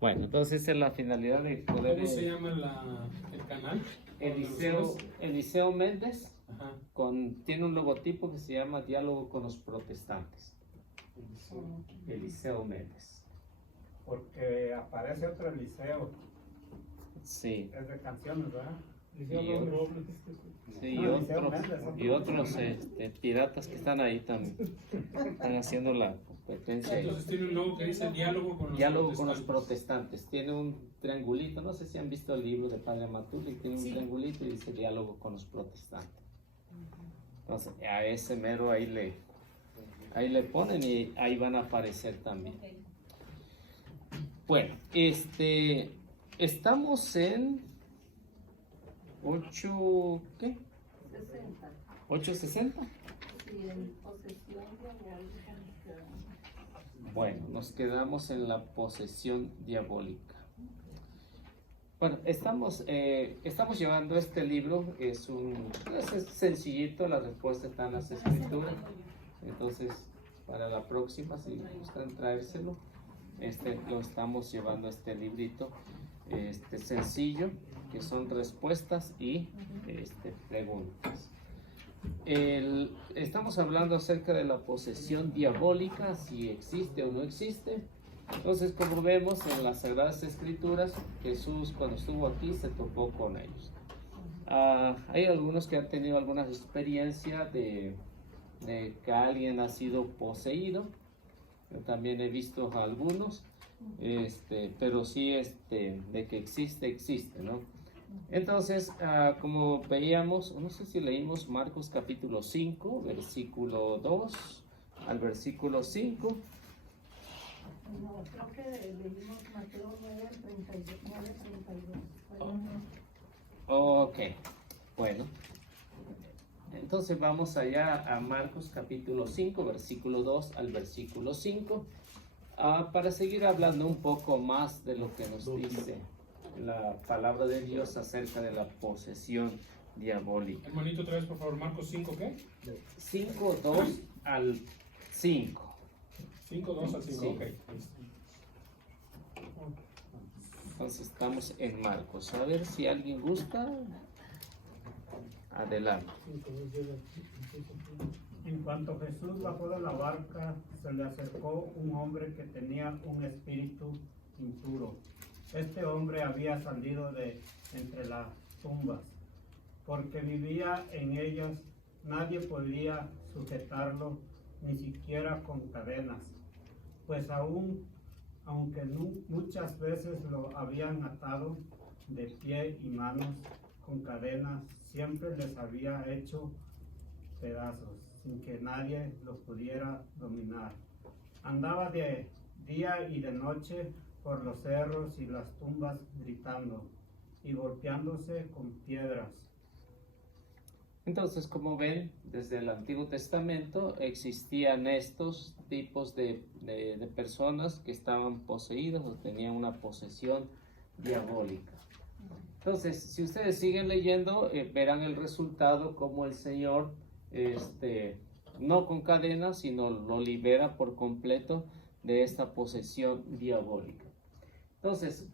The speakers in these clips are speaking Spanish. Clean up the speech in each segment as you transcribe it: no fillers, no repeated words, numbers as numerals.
Bueno, entonces esa es la finalidad de poder... ¿Cómo se llama el canal? Eliseo Méndez Ajá. tiene un logotipo que se llama Diálogo con los Protestantes. Eliseo Méndez. Porque aparece otro Eliseo. Sí. Es de canciones, ¿verdad? Sí, y otros piratas que están ahí también. Están haciendo la competencia. Entonces tiene un logo que dice Diálogo con los Protestantes. Tiene un triangulito, no sé si han visto el libro de Padre Matuli, tiene un triangulito y dice Diálogo con los Protestantes. Entonces a ese mero ahí le ponen y ahí van a aparecer también. Bueno, estamos en 8, ¿qué? 60. 860. Sí, en posesión diabólica. Bueno, nos quedamos en la posesión diabólica. Bueno, estamos llevando este libro, es sencillito, la respuesta está en las escrituras. Entonces, para la próxima, si gustan traérselo, lo estamos llevando este librito, sencillo, que son respuestas y preguntas. Estamos hablando acerca de la posesión diabólica, si existe o no existe. Entonces, como vemos en las Sagradas Escrituras, Jesús cuando estuvo aquí se topó con ellos. Hay algunos que han tenido alguna experiencia de que alguien ha sido poseído. Yo también he visto a algunos, pero sí de que existe, ¿no? Entonces, como veíamos, no sé si leímos Marcos capítulo 5, versículo 2 al versículo 5. No, creo que leímos Mateo 9:32. Ok, bueno. Entonces vamos allá a Marcos capítulo 5, versículo 2 al versículo 5, para seguir hablando un poco más de lo que nos dice la palabra de Dios acerca de la posesión diabólica. Hermanito, otra vez, por favor, Marcos 5, ¿qué? 5, 2 al 5. 5, 2 al 5, Sí. ok. Entonces estamos en Marcos. A ver si alguien gusta. Adelante. En cuanto Jesús bajó de la barca, se le acercó un hombre que tenía un espíritu impuro. Este hombre había salido de entre las tumbas, porque vivía en ellas. Nadie podía sujetarlo, ni siquiera con cadenas, pues aunque muchas veces lo habían atado de pie y manos con cadenas, siempre les había hecho pedazos, sin que nadie lo pudiera dominar. Andaba de día y de noche por los cerros y las tumbas, gritando y golpeándose con piedras. Entonces, como ven, desde el Antiguo Testamento existían estos tipos de personas que estaban poseídas o tenían una posesión diabólica. Entonces, si ustedes siguen leyendo, verán el resultado, como el Señor, no con cadenas, sino lo libera por completo de esta posesión diabólica. Entonces,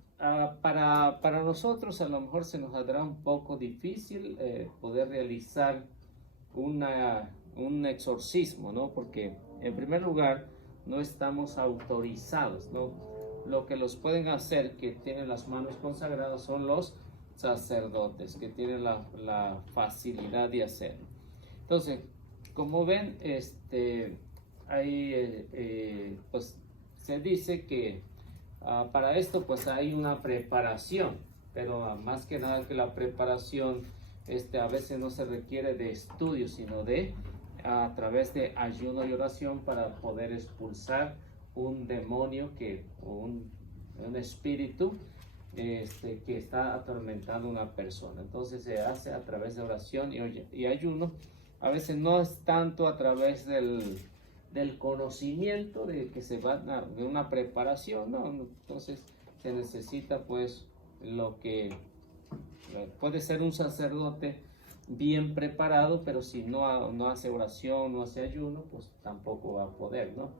para nosotros a lo mejor se nos hará un poco difícil poder realizar un exorcismo, ¿no? Porque en primer lugar no estamos autorizados, ¿no? Lo que los pueden hacer, que tienen las manos consagradas, son los sacerdotes, que tienen la facilidad de hacerlo. Entonces, como ven, ahí pues se dice que para esto pues hay una preparación, pero más que nada que la preparación a veces no se requiere de estudio, sino a través de ayuno y oración para poder expulsar un demonio o un espíritu que está atormentando a una persona. Entonces se hace a través de oración y ayuno. A veces no es tanto a través del conocimiento de que se va de una preparación, ¿no? Entonces se necesita pues lo que puede ser un sacerdote bien preparado, pero si no hace oración, no hace ayuno, pues tampoco va a poder, ¿no?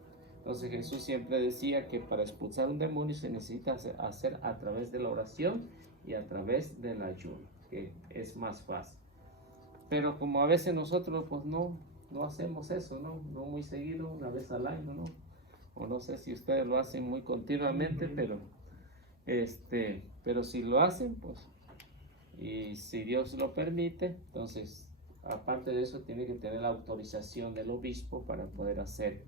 Entonces Jesús siempre decía que para expulsar un demonio se necesita hacer a través de la oración y a través del ayuno, que es más fácil. Pero como a veces nosotros pues no hacemos eso, no muy seguido, una vez al año, ¿no? O no sé si ustedes lo hacen muy continuamente, pero si lo hacen, pues, y si Dios lo permite, entonces, aparte de eso, tiene que tener la autorización del obispo para poder hacer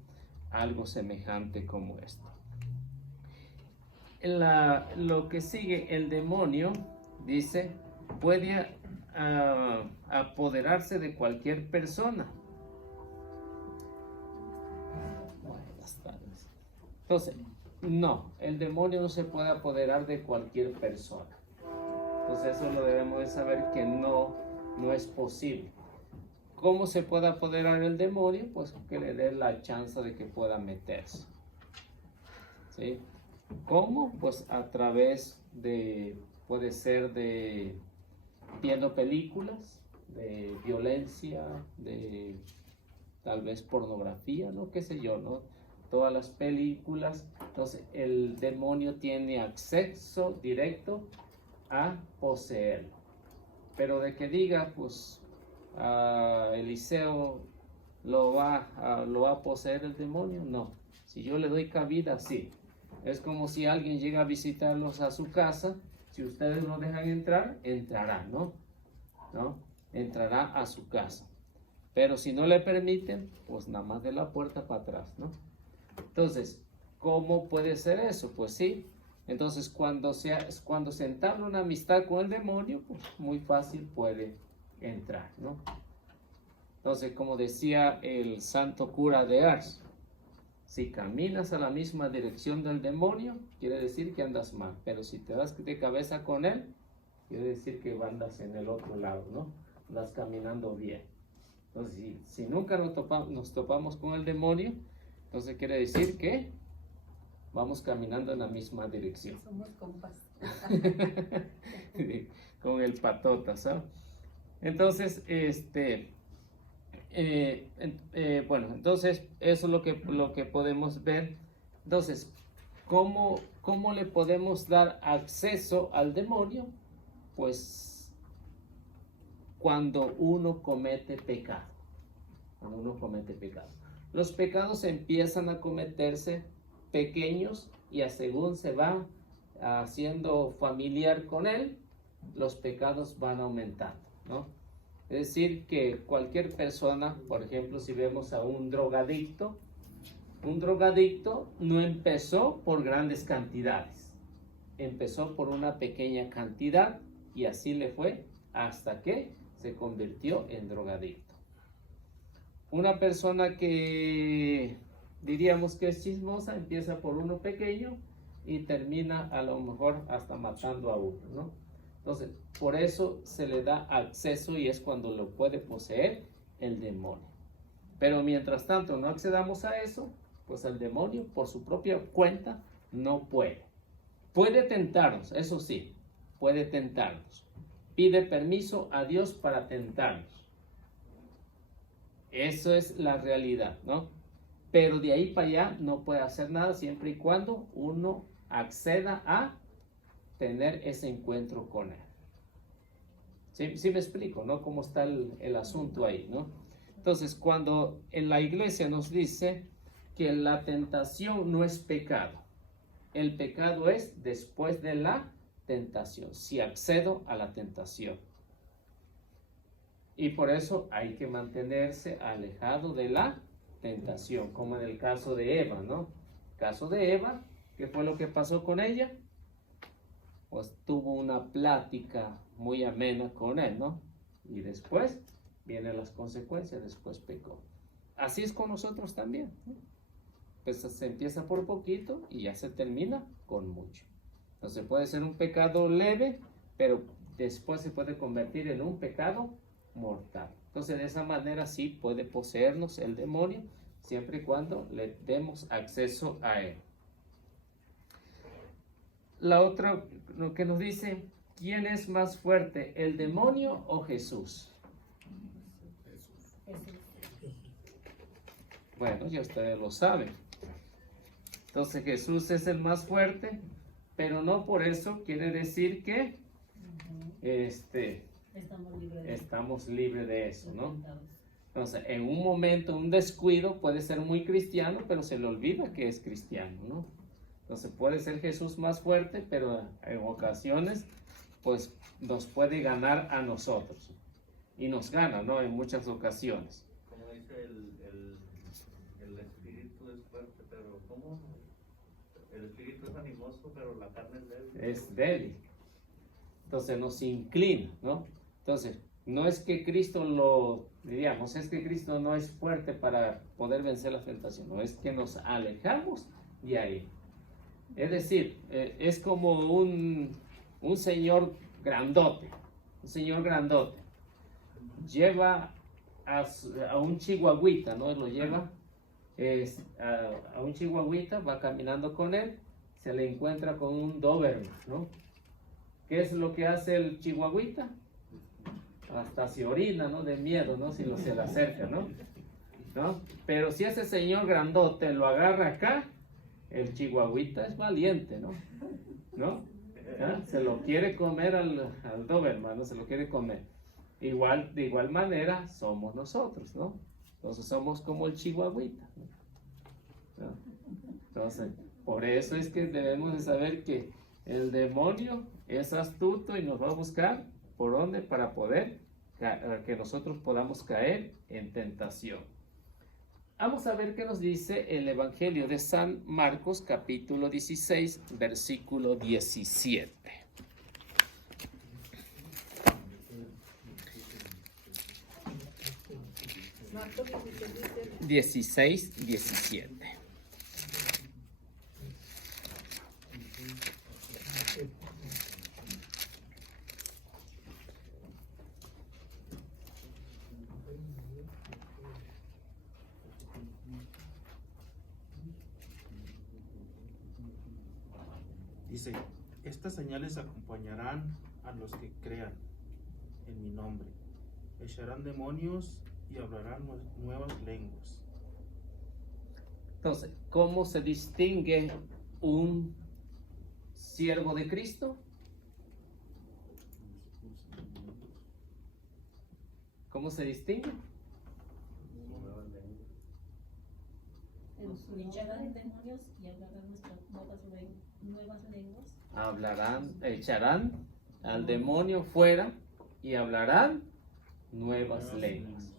algo semejante como esto. Lo que sigue, el demonio, dice, puede apoderarse de cualquier persona. Buenas tardes. Entonces, no, el demonio no se puede apoderar de cualquier persona. Entonces eso lo debemos de saber que no es posible. ¿Cómo se puede apoderar el demonio? Pues que le dé la chance de que pueda meterse. ¿Sí? ¿Cómo? Pues a través puede ser de viendo películas, de violencia, de tal vez pornografía, ¿no? Qué sé yo, ¿no? Todas las películas. Entonces el demonio tiene acceso directo a poseerlo. Pero de que diga, pues, Eliseo lo va a poseer el demonio, no. Si yo le doy cabida, sí. Es como si alguien llega a visitarlos a su casa, si ustedes lo dejan entrar, entrará, ¿no? Entrará a su casa. Pero si no le permiten, pues nada más de la puerta para atrás, ¿no? Entonces, ¿cómo puede ser eso? Pues sí. Entonces, cuando se entabla una amistad con el demonio, pues muy fácil puede entrar, ¿no? Entonces, como decía el santo cura de Ars, si caminas a la misma dirección del demonio, quiere decir que andas mal. Pero si te das de cabeza con él, quiere decir que andas en el otro lado, ¿no? Andas caminando bien. Entonces, si nunca nos topamos con el demonio, entonces quiere decir que vamos caminando en la misma dirección. Somos compas. Con el patota, ¿sabes? Entonces, bueno, entonces eso es lo que podemos ver. Entonces, ¿cómo le podemos dar acceso al demonio? Pues cuando uno comete pecado. Cuando uno comete pecado. Los pecados empiezan a cometerse pequeños y según se va haciendo familiar con él, los pecados van aumentando, ¿no? Es decir, que cualquier persona, por ejemplo, si vemos a un drogadicto no empezó por grandes cantidades, empezó por una pequeña cantidad y así le fue hasta que se convirtió en drogadicto. Una persona que diríamos que es chismosa, empieza por uno pequeño y termina a lo mejor hasta matando a uno, ¿no? Entonces, por eso se le da acceso y es cuando lo puede poseer el demonio. Pero mientras tanto no accedamos a eso, pues el demonio por su propia cuenta no puede. Puede tentarnos, eso sí, puede tentarnos. Pide permiso a Dios para tentarnos. Eso es la realidad, ¿no? Pero de ahí para allá no puede hacer nada siempre y cuando uno acceda a tener ese encuentro con él. ¿Sí me explico, no? Cómo está el asunto ahí, ¿no? Entonces, cuando en la iglesia nos dice que la tentación no es pecado, el pecado es después de la tentación, si accedo a la tentación. Y por eso hay que mantenerse alejado de la tentación, como en el caso de Eva, ¿no? El caso de Eva, ¿qué fue lo que pasó con ella? Pues tuvo una plática muy amena con él, ¿no? Y después vienen las consecuencias, después pecó. Así es con nosotros también, ¿no? Pues se empieza por poquito y ya se termina con mucho. Entonces puede ser un pecado leve, pero después se puede convertir en un pecado mortal. Entonces de esa manera sí puede poseernos el demonio, siempre y cuando le demos acceso a él. La otra, lo que nos dice, ¿quién es más fuerte, el demonio o Jesús? Bueno, ya ustedes lo saben. Entonces Jesús es el más fuerte, pero no por eso quiere decir que estamos libres de eso, ¿no? Entonces, en un momento, un descuido puede ser muy cristiano, pero se le olvida que es cristiano, ¿no? Entonces puede ser Jesús más fuerte, pero en ocasiones, pues nos puede ganar a nosotros. Y nos gana, ¿no? En muchas ocasiones. Como dice el espíritu es fuerte, pero ¿cómo? El espíritu es animoso, pero la carne es débil. Es débil. Entonces nos inclina, ¿no? Entonces, no es que Cristo es que Cristo no es fuerte para poder vencer la tentación, no es que nos alejamos de ahí. Es decir, es como un señor grandote, lleva a un chihuahuita, ¿no? Lo lleva a un chihuahuita, va caminando con él, se le encuentra con un Doberman, ¿no? ¿Qué es lo que hace el chihuahuita? Hasta se orina, ¿no? De miedo, ¿no? Si se le acerca, ¿no? Pero si ese señor grandote lo agarra acá, el chihuahuita es valiente, ¿no? ¿Ah? Se lo quiere comer al Doberman, ¿no? Se lo quiere comer. De igual manera somos nosotros, ¿no? Entonces somos como el chihuahuita, ¿no? Entonces, por eso es que debemos de saber que el demonio es astuto y nos va a buscar por dónde para poder que nosotros podamos caer en tentación. Vamos a ver qué nos dice el Evangelio de San Marcos, capítulo 16, versículo 17. Marcos 16, 17. Dice, estas señales acompañarán a los que crean en mi nombre. Echarán demonios y hablarán nuevas lenguas. Entonces, ¿cómo se distingue un siervo de Cristo? ¿Cómo se distingue? Echarán demonios y hablarán nuevas lenguas. Echarán al demonio fuera y hablarán nuevas lenguas.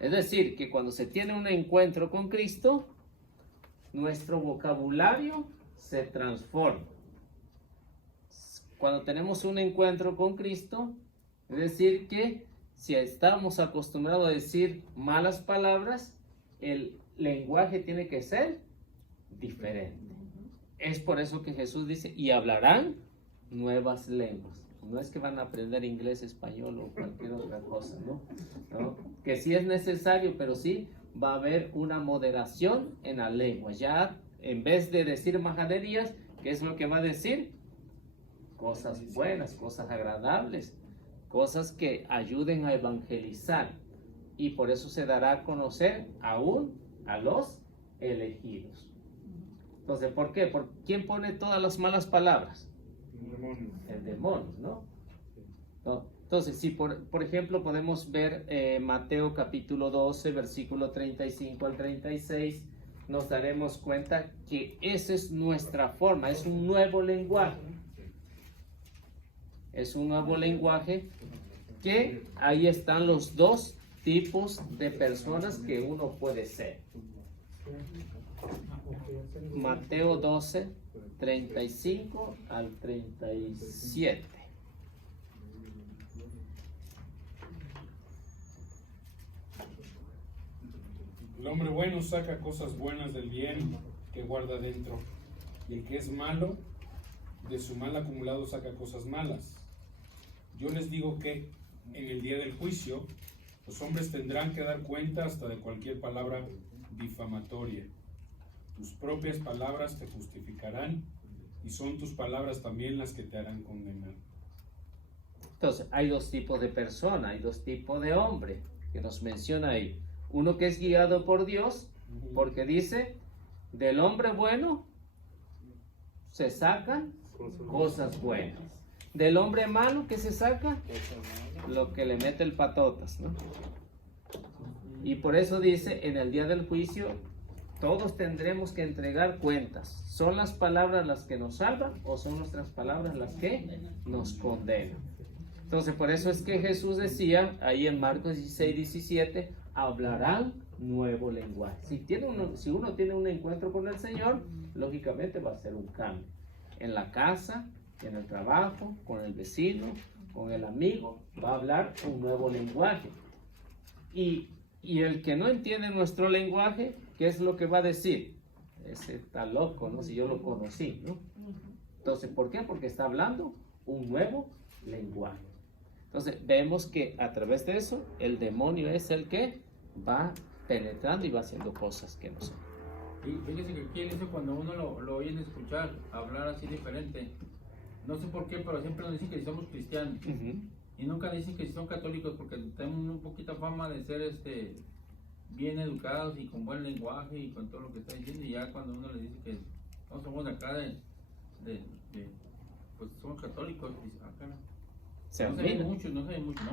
Es decir, que cuando se tiene un encuentro con Cristo, nuestro vocabulario se transforma. Cuando tenemos un encuentro con Cristo, es decir, que si estamos acostumbrados a decir malas palabras, el lenguaje tiene que ser diferente. Es por eso que Jesús dice, y hablarán nuevas lenguas. No es que van a aprender inglés, español o cualquier otra cosa, ¿no? Que sí es necesario, pero sí va a haber una moderación en la lengua. Ya en vez de decir majaderías, ¿qué es lo que va a decir? Cosas buenas, cosas agradables, cosas que ayuden a evangelizar. Y por eso se dará a conocer aún a los elegidos. Entonces, ¿por qué? ¿Por quién pone todas las malas palabras? El demonio, ¿no? Entonces, si por ejemplo podemos ver Mateo capítulo 12, versículo 35 al 36, nos daremos cuenta que esa es nuestra forma, es un nuevo lenguaje. Es un nuevo lenguaje que ahí están los dos tipos de personas que uno puede ser. Mateo 12, 35 al 37. El hombre bueno saca cosas buenas del bien que guarda dentro, y el que es malo, de su mal acumulado saca cosas malas. Yo les digo que en el día del juicio, los hombres tendrán que dar cuenta hasta de cualquier palabra difamatoria. Tus propias palabras te justificarán, y son tus palabras también las que te harán condenar. Entonces, hay dos tipos de personas, hay dos tipos de hombre que nos menciona ahí. Uno que es guiado por Dios, porque dice, Del hombre bueno se sacan cosas buenas. Del hombre malo, ¿qué se saca? Lo que le mete el patotas, ¿no? Y por eso dice, en el día del juicio, todos tendremos que entregar cuentas. ¿Son las palabras las que nos salvan o son nuestras palabras las que nos condenan? Entonces, por eso es que Jesús decía, ahí en Marcos 16, 17, hablarán nuevo lenguaje. Si uno tiene un encuentro con el Señor, lógicamente va a ser un cambio. En la casa, en el trabajo, con el vecino, con el amigo, va a hablar un nuevo lenguaje. Y el que no entiende nuestro lenguaje, ¿qué es lo que va a decir? Ese está loco, ¿no? Si yo lo conocí, ¿no? Entonces, ¿por qué? Porque está hablando un nuevo lenguaje. Entonces, vemos que a través de eso, el demonio es el que va penetrando y va haciendo cosas que no son. Y fíjese que aquí él dice, cuando uno lo oye escuchar, hablar así diferente, no sé por qué, pero siempre nos dicen que somos cristianos. Y nunca dicen que son católicos, porque tenemos un poquito fama de ser bien educados y con buen lenguaje y con todo lo que está diciendo. Y ya cuando uno le dice que no somos de acá, pues somos católicos, dice, acá no. No saben mucho, no,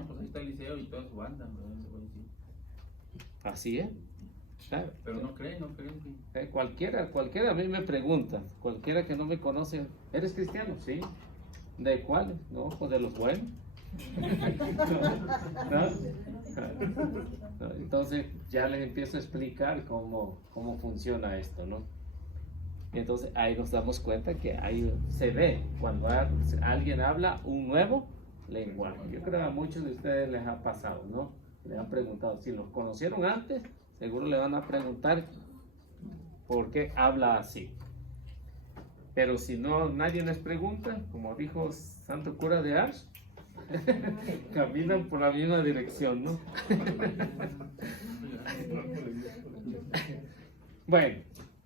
pues ahí está el liceo y toda su banda, ¿no? Así es. Claro. Pero no creen. Cualquiera a mí me pregunta, cualquiera que no me conoce, ¿eres cristiano? Sí. ¿De cuál? No, pues de los buenos. ¿No? Entonces ya les empiezo a explicar cómo funciona esto, ¿no? Y entonces ahí nos damos cuenta que ahí se ve cuando alguien habla un nuevo lenguaje. Yo creo que a muchos de ustedes les ha pasado, ¿no? Les han preguntado, si los conocieron antes, seguro le van a preguntar por qué habla así. Pero si no, nadie les pregunta, como dijo Santo Cura de Ars, caminan por la misma dirección, ¿no? Bueno,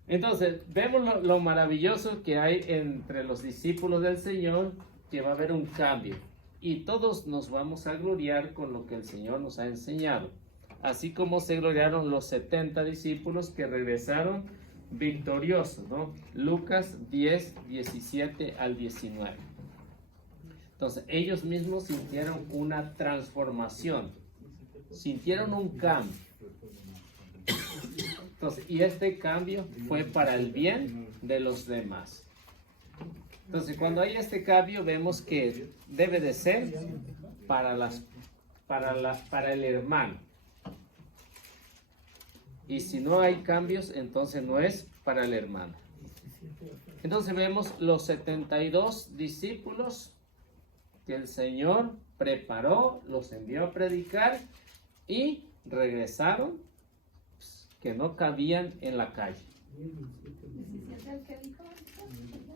entonces vemos lo maravilloso que hay entre los discípulos del Señor, que va a haber un cambio. Y todos nos vamos a gloriar con lo que el Señor nos ha enseñado. Así como se gloriaron los 70 discípulos que regresaron victoriosos, ¿no? Lucas 10, 17 al 19. Entonces, ellos mismos sintieron una transformación, sintieron un cambio. Entonces, y este cambio fue para el bien de los demás. Entonces, cuando hay este cambio, vemos que debe de ser para el hermano. Y si no hay cambios, entonces no es para el hermano. Entonces vemos los 72 discípulos que el Señor preparó, los envió a predicar y regresaron, que no cabían en la calle.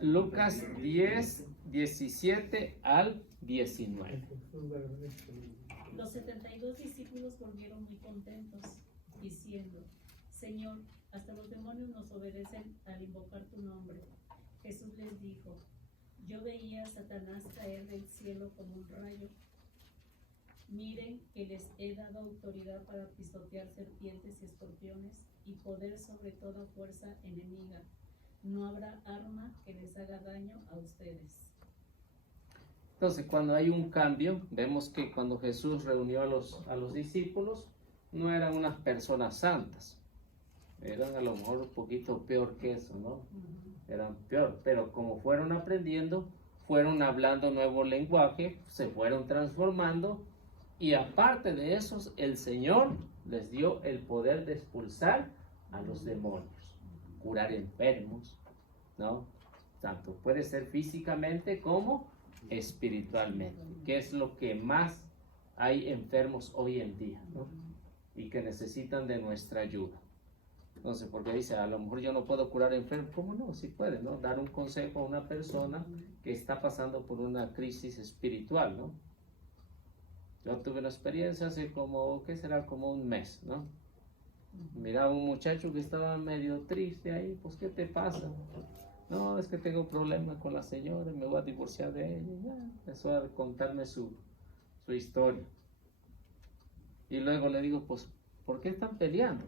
Lucas 10, 17 al 19. Los 72 discípulos volvieron muy contentos, diciendo: Señor, hasta los demonios nos obedecen al invocar tu nombre. Jesús les dijo: Yo veía a Satanás caer del cielo como un rayo. Miren que les he dado autoridad para pisotear serpientes y escorpiones y poder sobre toda fuerza enemiga. No habrá arma que les haga daño a ustedes. Entonces, cuando hay un cambio, vemos que cuando Jesús reunió a los discípulos, no eran unas personas santas. Eran a lo mejor un poquito peor que eso, ¿no? Eran peor, pero como fueron aprendiendo, fueron hablando nuevo lenguaje, se fueron transformando, y aparte de eso, el Señor les dio el poder de expulsar a los demonios, curar enfermos, ¿no? Tanto puede ser físicamente como espiritualmente, que es lo que más hay enfermos hoy en día, ¿no? Y que necesitan de nuestra ayuda. Entonces, porque dice, a lo mejor yo no puedo curar enfermos. ¿Cómo no? Sí puede, ¿no? Dar un consejo a una persona que está pasando por una crisis espiritual, ¿no? Yo tuve una experiencia hace como, ¿qué será? Como un mes, ¿no? Miraba a un muchacho que estaba medio triste ahí, pues, ¿qué te pasa? No, es que tengo problemas con la señora, me voy a divorciar de ella. Ya, empezó a contarme su historia. Y luego le digo, pues, ¿por qué están peleando?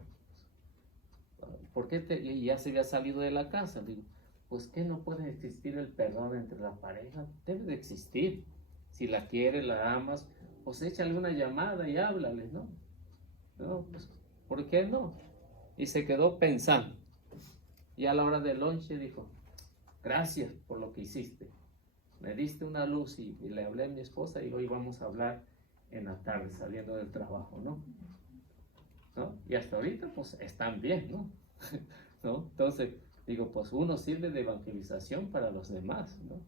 ¿por qué y ya se había salido de la casa? Digo, pues que no puede existir el perdón entre la pareja, debe de existir. Si la quieres, la amas, pues échale una llamada y háblale, ¿no? No, pues, ¿por qué no? Y se quedó pensando. Y a la hora del lonche dijo, gracias por lo que hiciste. Me diste una luz y le hablé a mi esposa y hoy vamos a hablar en la tarde saliendo del trabajo, ¿no? ¿No? Y hasta ahorita pues están bien, ¿no? ¿No? Entonces digo, pues uno sirve de evangelización para los demás, ¿no?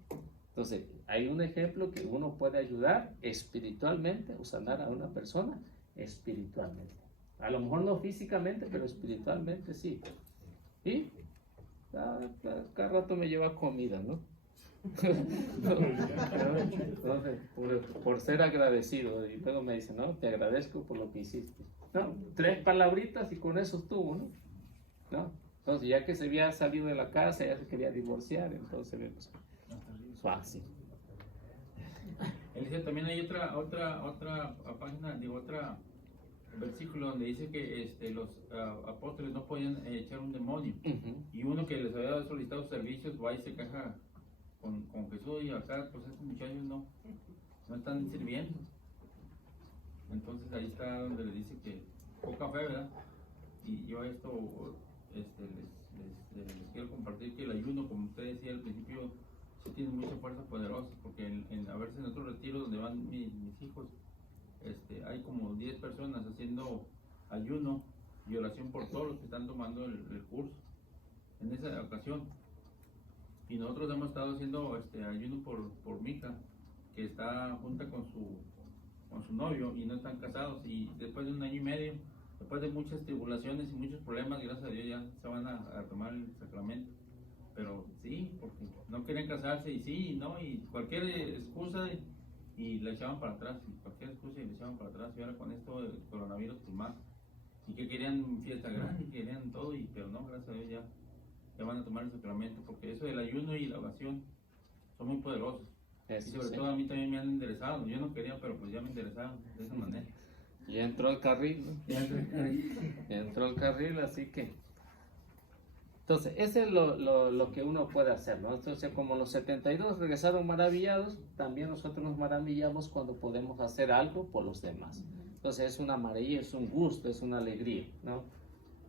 Entonces hay un ejemplo que uno puede ayudar espiritualmente o sanar a una persona espiritualmente. A lo mejor no físicamente, pero espiritualmente sí. Y cada rato me lleva comida, ¿no? Entonces, por ser agradecido, y luego me dice, no, te agradezco por lo que hiciste. No, 3 palabritas y con eso estuvo, ¿no? ¿No? Entonces, ya que se había salido de la casa, ya se quería divorciar, entonces, pues, fácil. Él dice, también hay otra página, digo, otra versículo donde dice que los apóstoles no podían echar un demonio. Y uno que les había solicitado servicios va y se queja con Jesús y acá pues estos muchachos no están sirviendo. Entonces ahí está donde le dice que poca fe, ¿verdad? Y yo esto les quiero compartir que el ayuno, como usted decía al principio, sí tiene mucha fuerza poderosa, porque a veces en otros retiros donde van mis hijos, hay como 10 personas haciendo ayuno y oración por todos los que están tomando el curso en esa ocasión. Y nosotros hemos estado haciendo ayuno por Mica, que está junta con su novio y no están casados, y después de 1 año y medio, después de muchas tribulaciones y muchos problemas, gracias a Dios ya se van a tomar el sacramento. Pero sí, porque no quieren casarse, y sí y no, y cualquier excusa y la echaban para atrás, y cualquier excusa y la echaban para atrás, y ahora con esto del coronavirus pues más, y que querían fiesta grande, y querían todo, pero no, gracias a Dios ya van a tomar el sacramento, porque eso del ayuno y la oración son muy poderosos. Eso, y sobre sí. todo a mí también me han enderezado, yo no quería, pero pues ya me enderezaron de esa manera. Ya entró el carril, ¿no? Ya Entró el carril, así que... Entonces, ese es lo que uno puede hacer, ¿no? Entonces, como los 72 regresaron maravillados, también nosotros nos maravillamos cuando podemos hacer algo por los demás. Entonces, es una maravilla, es un gusto, es una alegría, ¿no?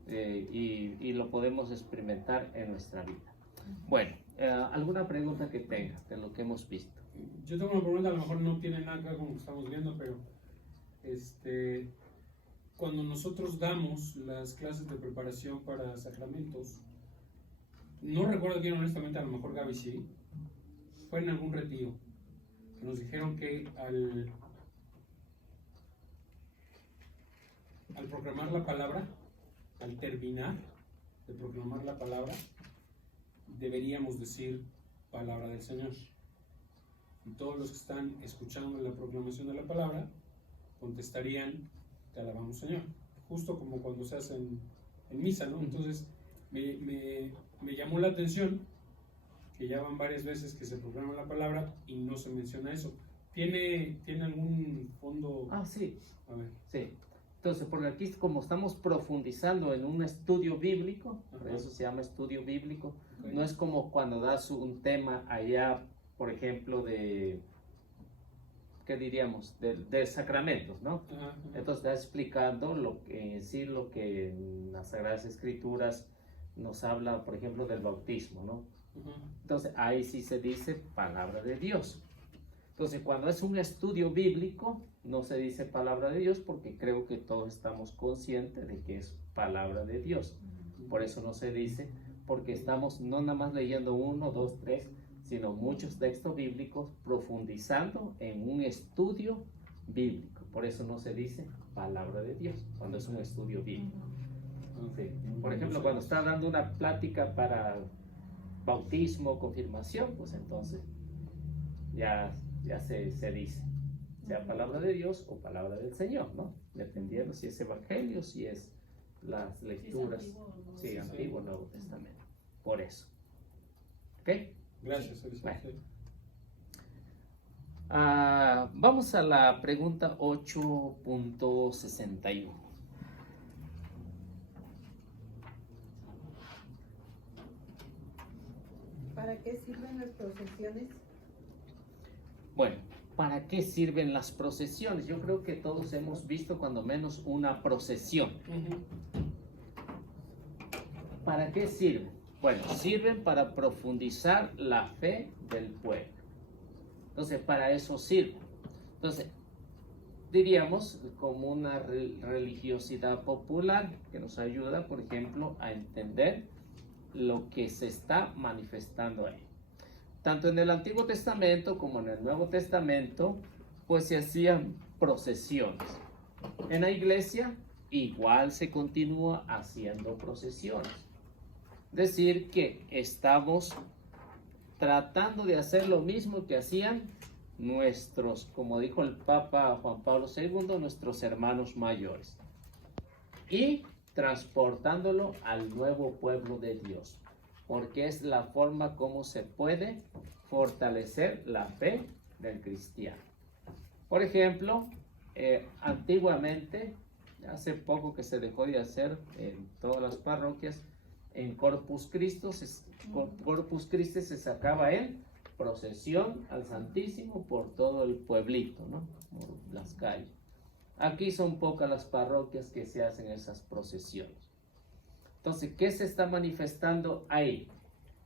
Y lo podemos experimentar en nuestra vida. Bueno, ¿alguna pregunta que tenga de lo que hemos visto? Yo tengo una pregunta, a lo mejor no tiene nada que ver con lo que estamos viendo, pero cuando nosotros damos las clases de preparación para sacramentos, no recuerdo bien honestamente, a lo mejor Gaby sí, fue en algún retiro, que nos dijeron que al proclamar la palabra, al terminar de proclamar la palabra, deberíamos decir palabra del Señor. Y todos los que están escuchando la proclamación de la palabra contestarían, te alabamos Señor, justo como cuando se hace en misa, ¿no? Entonces me llamó la atención que ya van varias veces que se proclama la palabra y no se menciona eso. ¿Tiene algún fondo? Ah, sí. A ver. Sí. Entonces, porque aquí como estamos profundizando en un estudio bíblico, por eso se llama estudio bíblico, Okay. no es como cuando das un tema allá, por ejemplo, ¿qué diríamos? De sacramentos, ¿no? Ajá. Entonces está explicando lo que en las Sagradas Escrituras nos habla, por ejemplo, del bautismo, ¿no? Entonces ahí sí se dice palabra de Dios. Entonces cuando es un estudio bíblico no se dice palabra de Dios, porque creo que todos estamos conscientes de que es palabra de Dios. Por eso no se dice, porque estamos no nada más leyendo 1, 2, 3, sino muchos textos bíblicos profundizando en un estudio bíblico. Por eso no se dice palabra de Dios cuando es un estudio bíblico. Sí. Por ejemplo, cuando está dando una plática para bautismo, confirmación, pues entonces ya se dice, sea palabra de Dios o palabra del Señor, ¿no? Dependiendo si es evangelio, si es las lecturas, sí, Antiguo o Nuevo Testamento. Por eso. ¿Ok? Gracias, Elizabeth. Bueno. Vamos a la pregunta 8.61. ¿Para qué sirven las procesiones? Bueno, ¿para qué sirven las procesiones? Yo creo que todos hemos visto cuando menos una procesión. ¿Para qué sirven? Bueno, sirven para profundizar la fe del pueblo. Entonces, para eso sirven. Entonces, diríamos como una religiosidad popular que nos ayuda, por ejemplo, a entender lo que se está manifestando ahí. Tanto en el Antiguo Testamento como en el Nuevo Testamento, pues se hacían procesiones. En la iglesia igual se continúa haciendo procesiones. Decir que estamos tratando de hacer lo mismo que hacían nuestros, como dijo el Papa Juan Pablo II, nuestros hermanos mayores, y transportándolo al nuevo pueblo de Dios, porque es la forma como se puede fortalecer la fe del cristiano. Por ejemplo, antiguamente, hace poco que se dejó de hacer en todas las parroquias, en Corpus Christi se sacaba en procesión al Santísimo por todo el pueblito, ¿no? Por las calles. Aquí son pocas las parroquias que se hacen esas procesiones. Entonces, ¿qué se está manifestando ahí?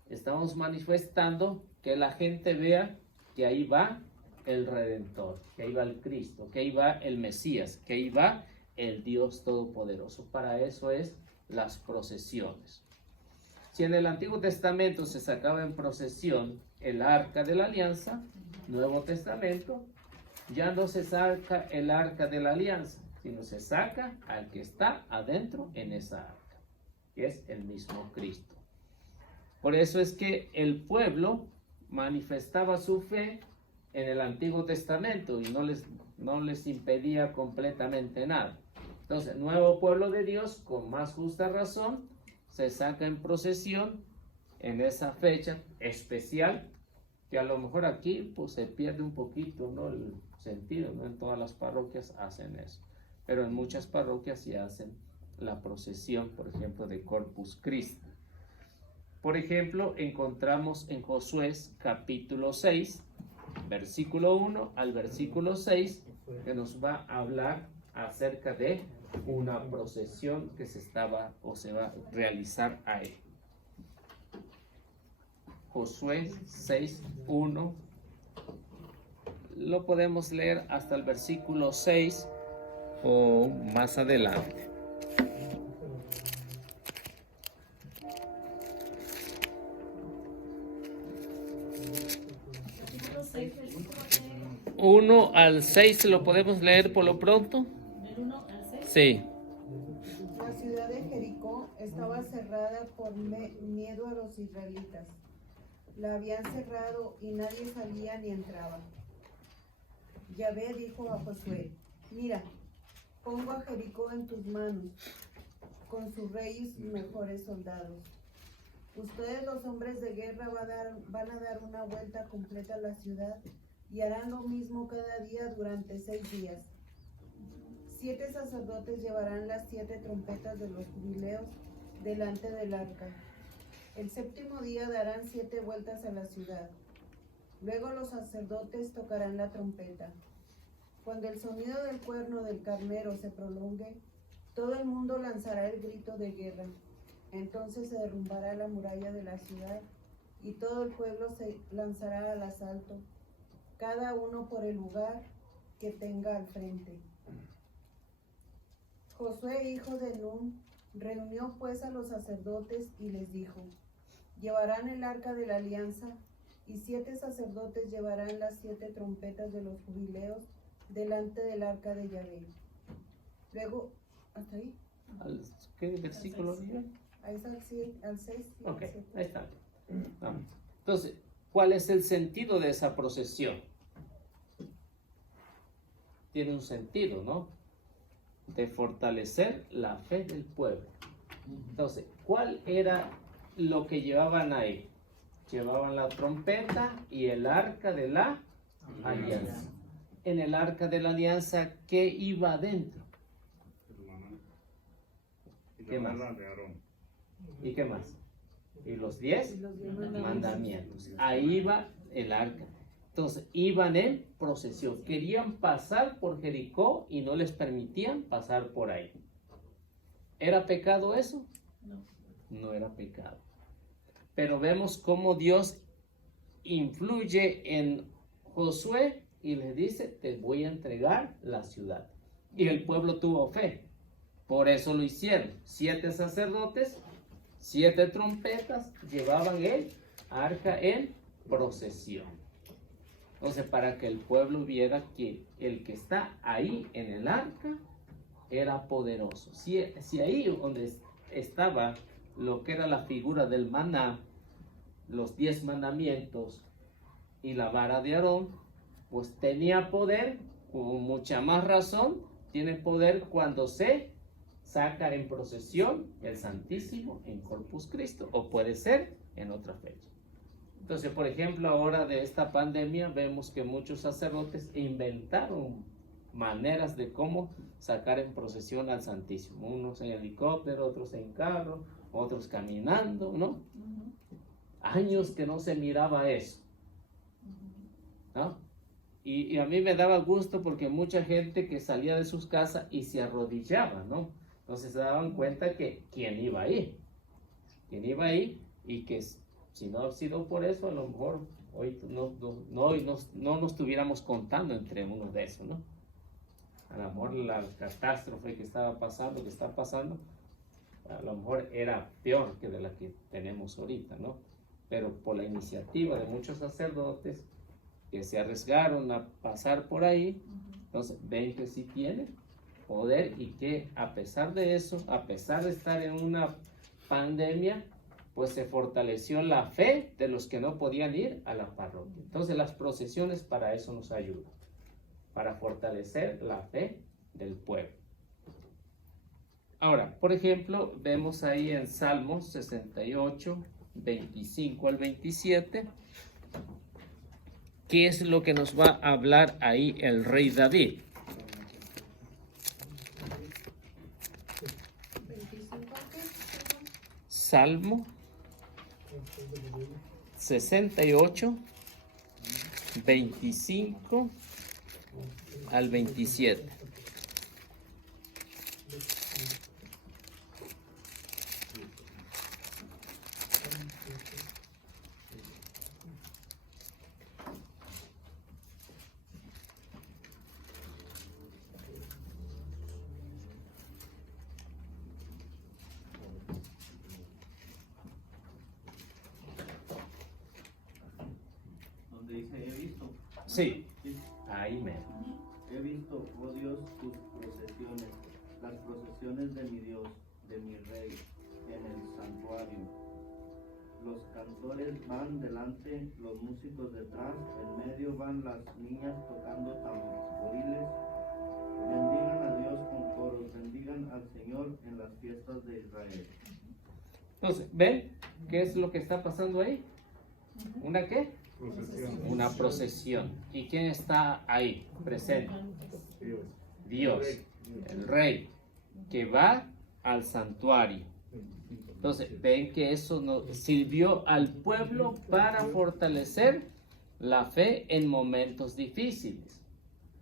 Estamos manifestando que la gente vea que ahí va el Redentor, que ahí va el Cristo, que ahí va el Mesías, que ahí va el Dios Todopoderoso. Para eso es las procesiones. Si en el Antiguo Testamento se sacaba en procesión el Arca de la Alianza, Nuevo Testamento ya no se saca el Arca de la Alianza, sino se saca al que está adentro en esa arca, que es el mismo Cristo. Por eso es que el pueblo manifestaba su fe en el Antiguo Testamento y no les impedía completamente nada. Entonces, nuevo pueblo de Dios, con más justa razón, se saca en procesión en esa fecha especial, que a lo mejor aquí pues se pierde un poquito, ¿no?, el sentido, ¿no? En todas las parroquias hacen eso, pero en muchas parroquias ya hacen la procesión, por ejemplo, de Corpus Christi. Por ejemplo, encontramos en Josué capítulo 6, versículo 1 al versículo 6, que nos va a hablar acerca de una procesión que se va a realizar ahí. Josué 6, 1. Lo podemos leer hasta el versículo 6 o más adelante. Capítulo 6, versículo 1 al 6 lo podemos leer por lo pronto. del 1 al 6. Sí. La ciudad de Jericó estaba cerrada por miedo a los israelitas. La habían cerrado y nadie salía ni entraba. Yahvé dijo a Josué: mira, pongo a Jericó en tus manos, con sus reyes y mejores soldados. Ustedes, los hombres de guerra, van a dar una vuelta completa a la ciudad y harán lo mismo cada día durante 6 días. 7 sacerdotes llevarán las 7 trompetas de los jubileos delante del arca. El 7º día darán 7 vueltas a la ciudad. Luego los sacerdotes tocarán la trompeta. Cuando el sonido del cuerno del carnero se prolongue, todo el mundo lanzará el grito de guerra. Entonces se derrumbará la muralla de la ciudad y todo el pueblo se lanzará al asalto, cada uno por el lugar que tenga al frente. Josué, hijo de Nun, reunió pues a los sacerdotes y les dijo: llevarán el arca de la alianza, y 7 sacerdotes llevarán las 7 trompetas de los jubileos delante del arca de Yahvé. Luego, ¿hasta ahí? ¿Qué versículo? Ahí está al 6. Ok, ahí está. Vamos. Entonces, ¿cuál es el sentido de esa procesión? Tiene un sentido, ¿no? De fortalecer la fe del pueblo. Entonces, ¿cuál era lo que llevaban ahí? Llevaban la trompeta y el arca de la alianza. En el arca de la alianza, ¿qué iba adentro? ¿Qué más? ¿Y qué más? y los 10 Los 10 mandamientos. Ahí iba el arca. Entonces iban en procesión. Querían pasar por Jericó y no les permitían pasar por ahí. ¿Era pecado eso? No. No era pecado. Pero vemos cómo Dios influye en Josué y le dice, te voy a entregar la ciudad. Y el pueblo tuvo fe. Por eso lo hicieron. 7 sacerdotes, 7 trompetas llevaban el arca en procesión. Entonces, para que el pueblo viera que el que está ahí en el arca era poderoso. Si ahí donde estaba lo que era la figura del maná, los 10 mandamientos y la vara de Aarón, pues tenía poder, con mucha más razón, tiene poder cuando se saca en procesión el Santísimo en Corpus Christi, o puede ser en otra fecha. Entonces, por ejemplo, ahora de esta pandemia vemos que muchos sacerdotes inventaron maneras de cómo sacar en procesión al Santísimo. Unos en helicóptero, otros en carro, otros caminando, ¿no? Años que no se miraba eso, ¿no? Y a mí me daba gusto porque mucha gente que salía de sus casas y se arrodillaba, ¿no? Entonces se daban cuenta que quién iba ahí y que si no ha sido por eso, a lo mejor hoy no nos estuviéramos contando entre uno de esos, ¿no? A lo mejor la catástrofe que estaba pasando, que está pasando, a lo mejor era peor que de la que tenemos ahorita, ¿no? Pero por la iniciativa de muchos sacerdotes que se arriesgaron a pasar por ahí, entonces ven que sí tiene poder y que a pesar de eso, a pesar de estar en una pandemia, pues se fortaleció la fe de los que no podían ir a la parroquia. Entonces las procesiones para eso nos ayudan, para fortalecer la fe del pueblo. Ahora, por ejemplo, vemos ahí en Salmos 68, 25 al 27, ¿qué es lo que nos va a hablar ahí el rey David? 25, Salmo 68, 25 al 27. Donde dice, he visto. Sí, ahí me. He visto, oh Dios, tus procesiones, las procesiones de mi Dios, de mi Rey, en el santuario. Los cantores van delante, los músicos detrás, en medio van las niñas tocando tamboriles. Bendigan a Dios con coros, bendigan al Señor en las fiestas de Israel. Entonces, ¿ven qué es lo que está pasando ahí? ¿Una qué? Una procesión. ¿Y quién está ahí presente? Dios, el rey, que va al santuario. Entonces, ven que eso nos sirvió al pueblo para fortalecer la fe en momentos difíciles.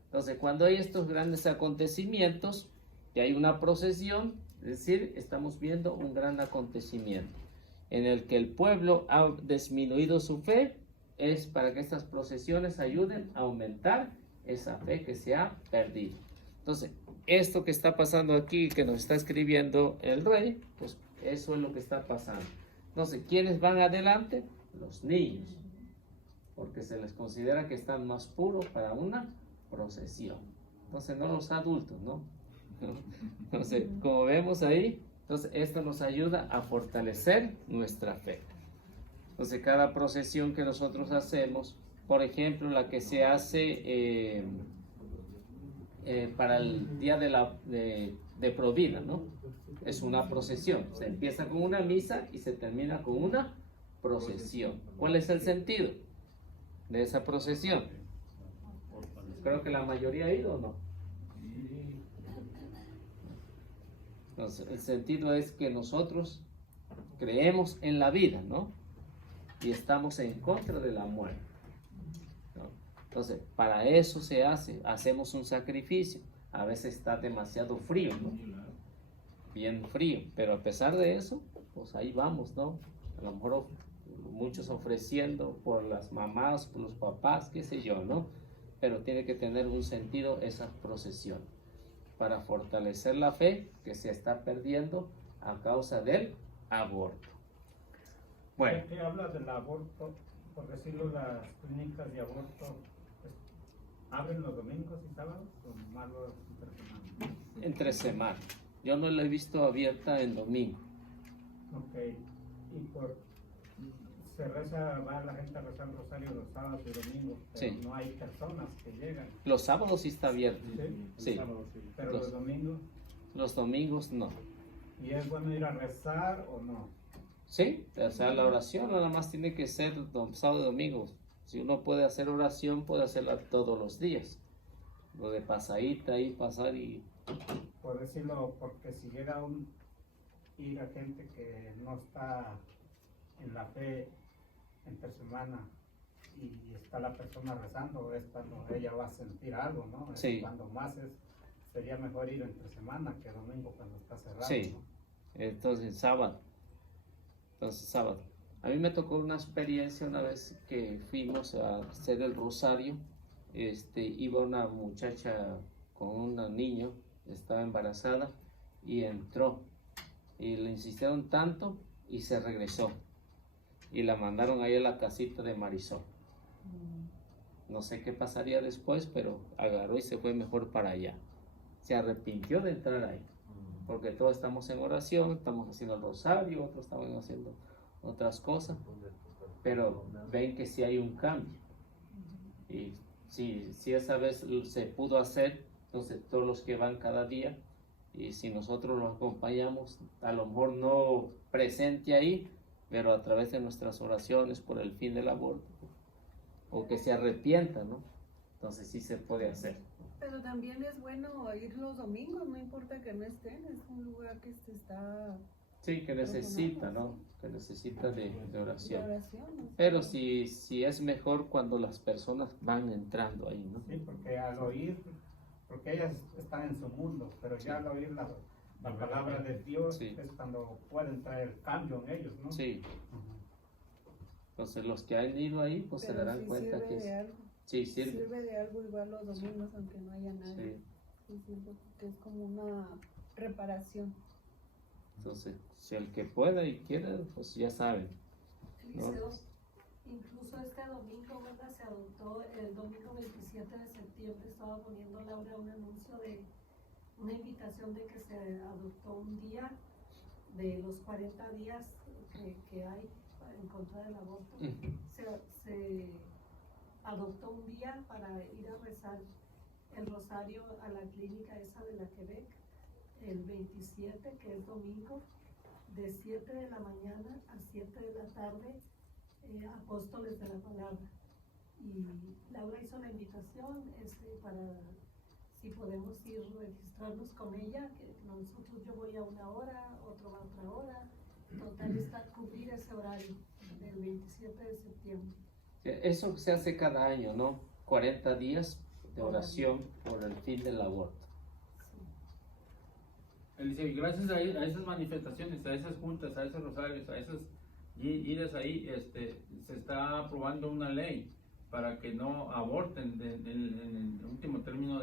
Entonces, cuando hay estos grandes acontecimientos, que hay una procesión, es decir, estamos viendo un gran acontecimiento en el que el pueblo ha disminuido su fe, es para que estas procesiones ayuden a aumentar esa fe que se ha perdido. Entonces, esto que está pasando aquí, que nos está escribiendo el rey, pues eso es lo que está pasando. Entonces, ¿quiénes van adelante? Los niños, porque se les considera que están más puros para una procesión. Entonces, no los adultos, ¿no? Entonces, como vemos ahí, entonces esto nos ayuda a fortalecer nuestra fe. Entonces, cada procesión que nosotros hacemos, por ejemplo, la que se hace para el día de Provida, ¿no? Es una procesión. Se empieza con una misa y se termina con una procesión. ¿Cuál es el sentido de esa procesión? Creo que la mayoría ha ido, ¿o no? Entonces, el sentido es que nosotros creemos en la vida, ¿no? Y estamos en contra de la muerte, ¿no? Entonces, para eso se hace, hacemos un sacrificio. A veces está demasiado frío, ¿no? Bien frío, pero a pesar de eso, pues ahí vamos, ¿no? A lo mejor muchos ofreciendo por las mamás, por los papás, qué sé yo, ¿no? Pero tiene que tener un sentido esa procesión para fortalecer la fe que se está perdiendo a causa del aborto. Bueno, ¿Qué habla del aborto? Por decirlo, las clínicas de aborto pues, abren los domingos y sábados o más los entre semana. entre semana. Yo no la he visto abierta en domingo. Ok, y se reza, va la gente a rezar el rosario los sábados y domingos, pero Sí. no hay personas que llegan. Los sábados sí está abierto. Sí, Sí. pero Los- los domingos, Los domingos no. ¿y es bueno ir a rezar o no? Sí, o sea, la oración nada más tiene que ser sábado y domingo. Si uno puede hacer oración, puede hacerla todos los días. Lo de pasadita ahí, pasar y... Por decirlo, porque si llega ir a gente que no está en la fe entre semana y está la persona rezando, es cuando ella va a sentir algo, ¿no? Es Sí. cuando más sería mejor ir entre semana que domingo cuando está cerrado. Sí. ¿no? Entonces, sábado. A mí me tocó una experiencia una vez que fuimos a hacer el rosario. Iba una muchacha con un niño, estaba embarazada y entró. Y le insistieron tanto y se regresó. Y la mandaron ahí a la casita de Marisol. No sé qué pasaría después, pero agarró y se fue mejor para allá. Se arrepintió de entrar ahí. Porque todos estamos en oración, estamos haciendo el rosario, otros estamos haciendo otras cosas, pero ven que sí hay un cambio. Y si esa vez se pudo hacer, entonces todos los que van cada día, y si nosotros los acompañamos, a lo mejor no presente ahí, pero a través de nuestras oraciones por el fin del aborto, o que se arrepientan, ¿no? Entonces sí se puede hacer. Pero también es bueno ir los domingos, no importa que no estén, es un lugar que se está Sí, que necesita, ¿no? Que necesita de de oración. oración. ¿no? Pero si es mejor cuando las personas van entrando ahí, ¿no? Sí, porque al oír, porque ellas están en su mundo, pero ya al oír la palabra de Dios Sí. es cuando pueden traer cambio en ellos, ¿no? Sí. Ujú. Entonces los que han ido ahí, pues se Pero darán sí cuenta sirve que de algo. sí sirve. Sirve de algo igual los domingos, aunque no haya nadie. Sí. Sí, sirve porque es como una reparación. Entonces, si el que pueda y quiera, pues ya saben. ¿no? Eliseo, incluso este domingo, ¿verdad? Se adoptó el domingo 27 de septiembre, estaba poniendo Laura un anuncio de una invitación de que se adoptó un día de los 40 días que hay en contra del aborto. Ujú. Se adoptó un día para ir a rezar el rosario a la clínica esa de la Quebec, el 27, que es domingo, de 7 de la mañana a 7 de la tarde, apóstoles de la palabra. Y Laura hizo la invitación para si podemos ir registrarnos con ella, que nosotros yo voy a una hora, otro va a otra hora, total está cubrir ese horario del 27 de septiembre. Eso se hace cada año, ¿no? 40 días de oración por el fin del aborto. Eliseo, y gracias a esas manifestaciones, a esas juntas, a esos rosarios, a esas idas ahí, se está aprobando una ley para que no aborten en el último término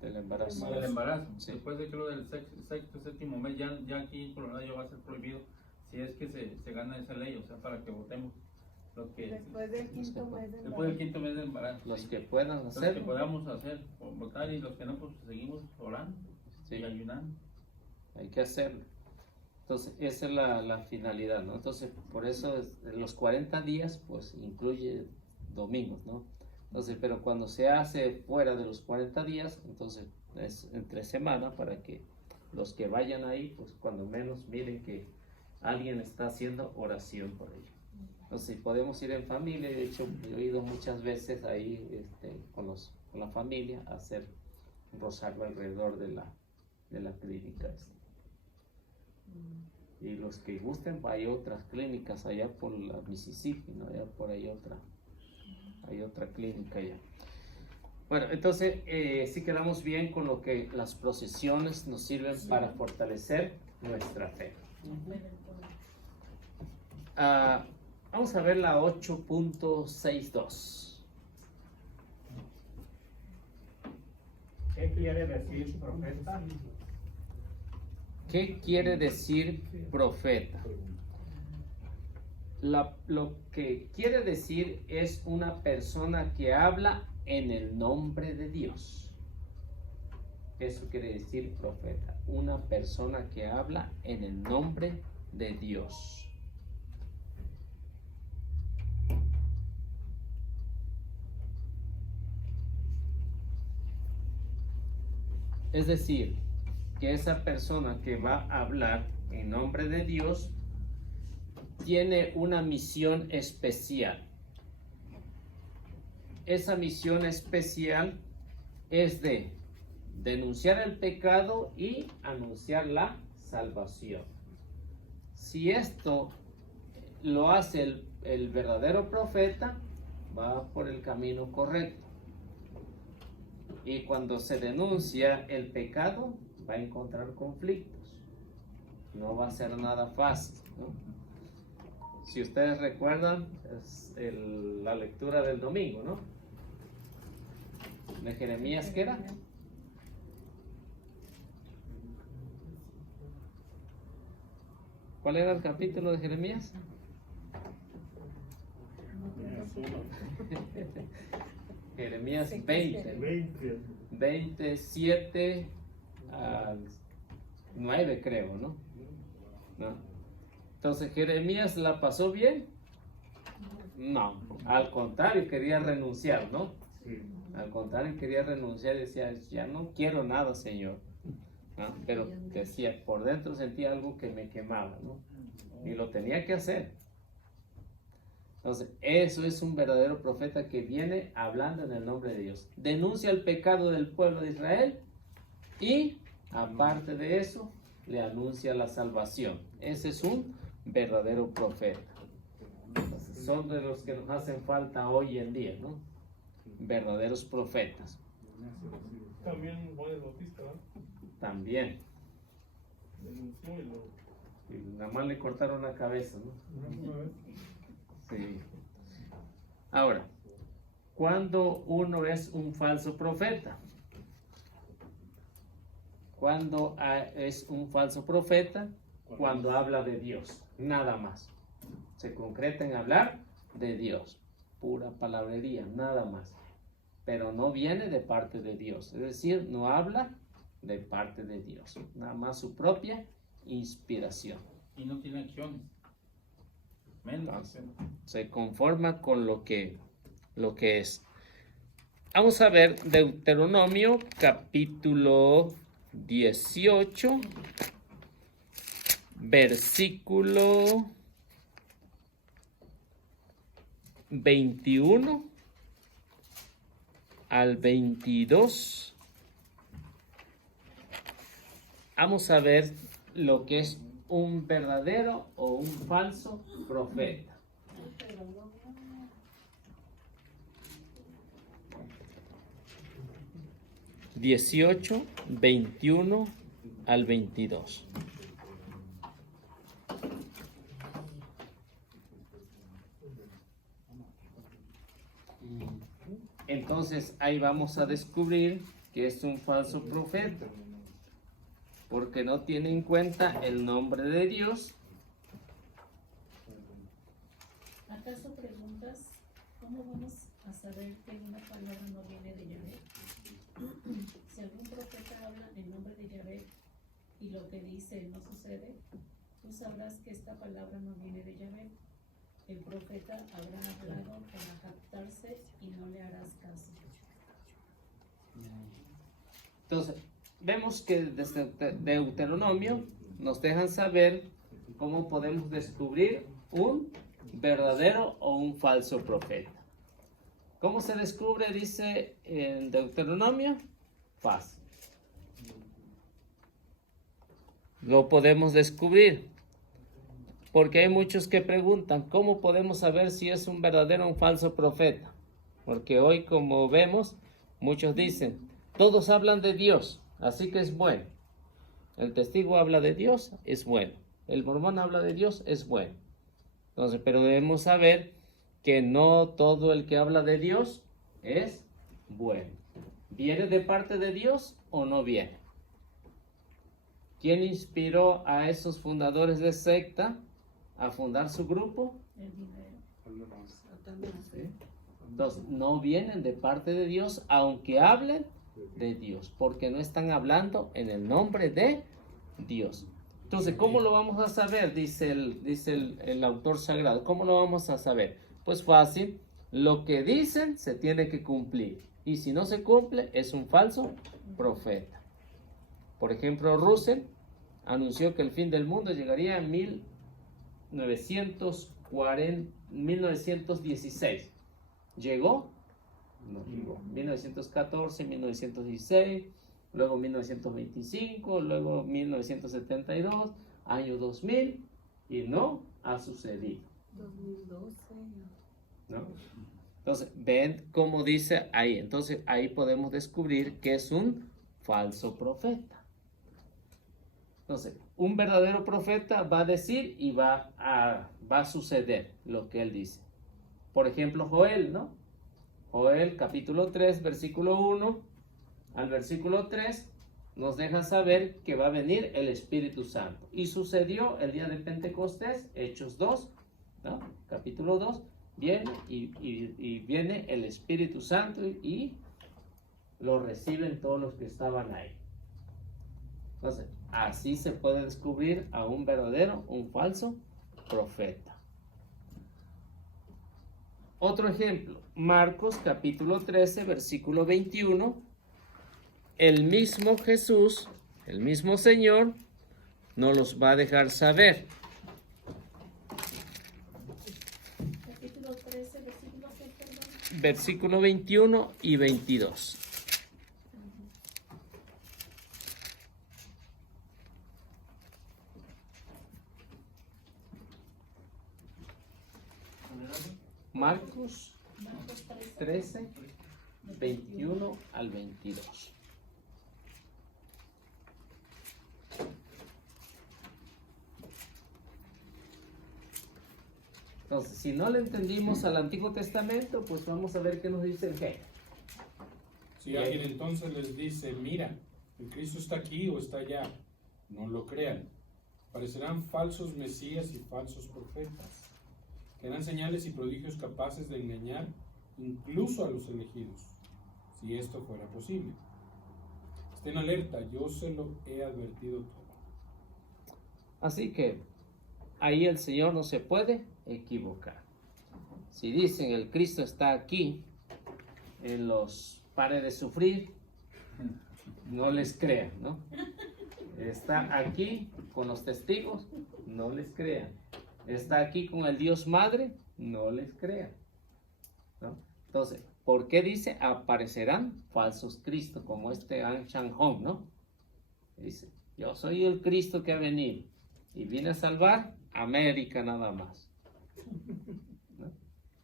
Del embarazo. del embarazo. Sí. Después de que lo del sexto, séptimo mes, ya aquí en Colorado ya va a ser prohibido si es que se gana esa ley, o sea, para que votemos los que Después del quinto mes de después del embarazo. quinto mes de embarazo. Los sí. que puedan Los que hacerlo. podamos hacer, votar, y los que no, pues seguimos orando Sí. y ayunando. Hay que hacerlo. Entonces, esa es la finalidad, ¿no? Entonces, por eso los 40 días, pues, incluye domingos, ¿no? Entonces, pero cuando se hace fuera de los 40 días, entonces es entre semana para que los que vayan ahí, pues, cuando menos miren que alguien está haciendo oración por ellos. Entonces, podemos ir en familia. De hecho, he ido muchas veces ahí con la familia a hacer un rosario alrededor de la clínica. Y los que gusten, hay otras clínicas allá por la Mississippi, ¿no? Allá por ahí hay otra clínica allá. Bueno, entonces sí quedamos bien con lo que las procesiones nos sirven para fortalecer nuestra fe. Vamos a ver la 8.62. ¿Qué quiere decir profeta? ¿Qué quiere decir profeta? Lo que quiere decir es una persona que habla en el nombre de Dios. Eso quiere decir profeta. Una persona que habla en el nombre de Dios. Es decir, que esa persona que va a hablar en nombre de Dios tiene una misión especial. Esa misión especial es de denunciar el pecado y anunciar la salvación. Si esto lo hace el verdadero profeta, va por el camino correcto. Y cuando se denuncia el pecado, va a encontrar conflictos. No va a ser nada fácil, ¿no? Si ustedes recuerdan, es la lectura del domingo, ¿no? De Jeremías, ¿qué era? ¿Cuál era el capítulo de Jeremías? Jeremías 27 al 9, creo, ¿no? Entonces, ¿Jeremías la pasó bien? No, al contrario, quería renunciar, ¿no? Al contrario, quería renunciar y decía, ya no quiero nada, Señor, ¿no? Pero decía, por dentro sentía algo que me quemaba, ¿no? Y lo tenía que hacer. Entonces, eso es un verdadero profeta que viene hablando en el nombre de Dios. Denuncia el pecado del pueblo de Israel y, aparte de eso, le anuncia la salvación. Ese es un verdadero profeta. Entonces, son de los que nos hacen falta hoy en día, ¿no? Verdaderos profetas. También Juan el Bautista, ¿no? También. Denunció y lo... Y nada más le cortaron la cabeza, ¿no? Sí. Ahora, ¿cuándo uno es un falso profeta? ¿Cuándo es un falso profeta? Cuando habla de Dios, nada más. Se concreta en hablar de Dios, pura palabrería, nada más. Pero no viene de parte de Dios, es decir, no habla de parte de Dios, nada más su propia inspiración. Y no tiene acciones. Entonces, se conforma con lo que es. Vamos a ver Deuteronomio capítulo 18, versículo 21 al 22. Vamos a ver lo que es un verdadero o un falso profeta. 18, 21 al 22. Entonces ahí vamos a descubrir que es un falso profeta, porque no tiene en cuenta el nombre de Dios. ¿Acaso preguntas cómo vamos a saber que una palabra no viene de Yahvé? Si algún profeta habla en nombre de Yahvé y lo que dice no sucede, tú sabrás que esta palabra no viene de Yahvé. El profeta habrá hablado para jactarse y no le harás caso. Entonces, vemos que desde Deuteronomio nos dejan saber cómo podemos descubrir un verdadero o un falso profeta. ¿Cómo se descubre? Dice en Deuteronomio. Fácil. Lo podemos descubrir. Porque hay muchos que preguntan, ¿cómo podemos saber si es un verdadero o un falso profeta? Porque hoy, como vemos, muchos dicen, todos hablan de Dios, así que es bueno. El testigo habla de Dios, es bueno. El mormón habla de Dios, es bueno. Entonces, pero debemos saber que no todo el que habla de Dios es bueno. ¿Viene de parte de Dios o no viene? ¿Quién inspiró a esos fundadores de secta a fundar su grupo? El dinero. ¿Sí? Entonces, no vienen de parte de Dios, aunque hablen de Dios, porque no están hablando en el nombre de Dios. Entonces, ¿cómo lo vamos a saber? Dice el autor sagrado. ¿Cómo lo vamos a saber? Pues fácil. Lo que dicen se tiene que cumplir. Y si no se cumple, es un falso profeta. Por ejemplo, Russell anunció que el fin del mundo llegaría en 1916. ¿Llegó? No llegó. 1914, 1916, luego 1925, luego 1972, año 2000, y no ha sucedido. 2012. ¿No? Entonces, ven cómo dice ahí. Entonces, ahí podemos descubrir que es un falso profeta. Entonces, un verdadero profeta va a decir y va a suceder lo que él dice. Por ejemplo, Joel, ¿no? Joel, capítulo 3, versículo 1 al versículo 3, nos deja saber que va a venir el Espíritu Santo. Y sucedió el día de Pentecostés, Hechos 2, ¿no? Capítulo 2, viene y viene el Espíritu Santo y lo reciben todos los que estaban ahí. Entonces, así se puede descubrir a un verdadero, un falso profeta. Otro ejemplo, Marcos capítulo 13, versículo 21. El mismo Jesús, el mismo Señor, nos los va a dejar saber. Capítulo 13, versículo 6, perdón. Versículo 21 y 22. Marcos Marcos 13, 21 al 22. Entonces, si no le entendimos al Antiguo Testamento, pues vamos a ver qué nos dice el Génesis. Si alguien entonces les dice, mira, el Cristo está aquí o está allá, no lo crean. Aparecerán falsos mesías y falsos profetas, que harán señales y prodigios capaces de engañar incluso a los elegidos, si esto fuera posible. Estén alerta, yo se lo he advertido todo. Así que ahí el Señor no se puede equivocar. Si dicen el Cristo está aquí, en los pare de sufrir, no les crean, ¿no? Está aquí con los testigos, no les crean. Está aquí con el Dios Madre, no les crean, ¿no? Entonces, ¿por qué dice aparecerán falsos Cristos como este An Chan Hong, ¿no? Dice, yo soy el Cristo que ha venido y vine a salvar América nada más, ¿no?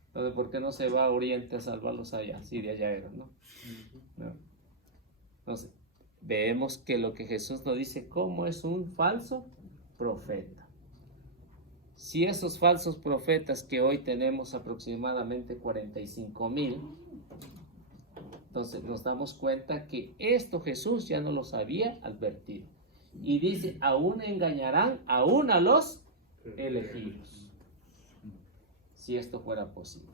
Entonces, ¿por qué no se va a Oriente a salvarlos allá? Sí, de allá eran, ¿no? ¿No? Entonces, vemos que lo que Jesús nos dice, ¿cómo es un falso profeta? Si esos falsos profetas que hoy tenemos aproximadamente 45,000, entonces nos damos cuenta que esto Jesús ya no los había advertido. Y dice, aún engañarán aún a los elegidos, si esto fuera posible.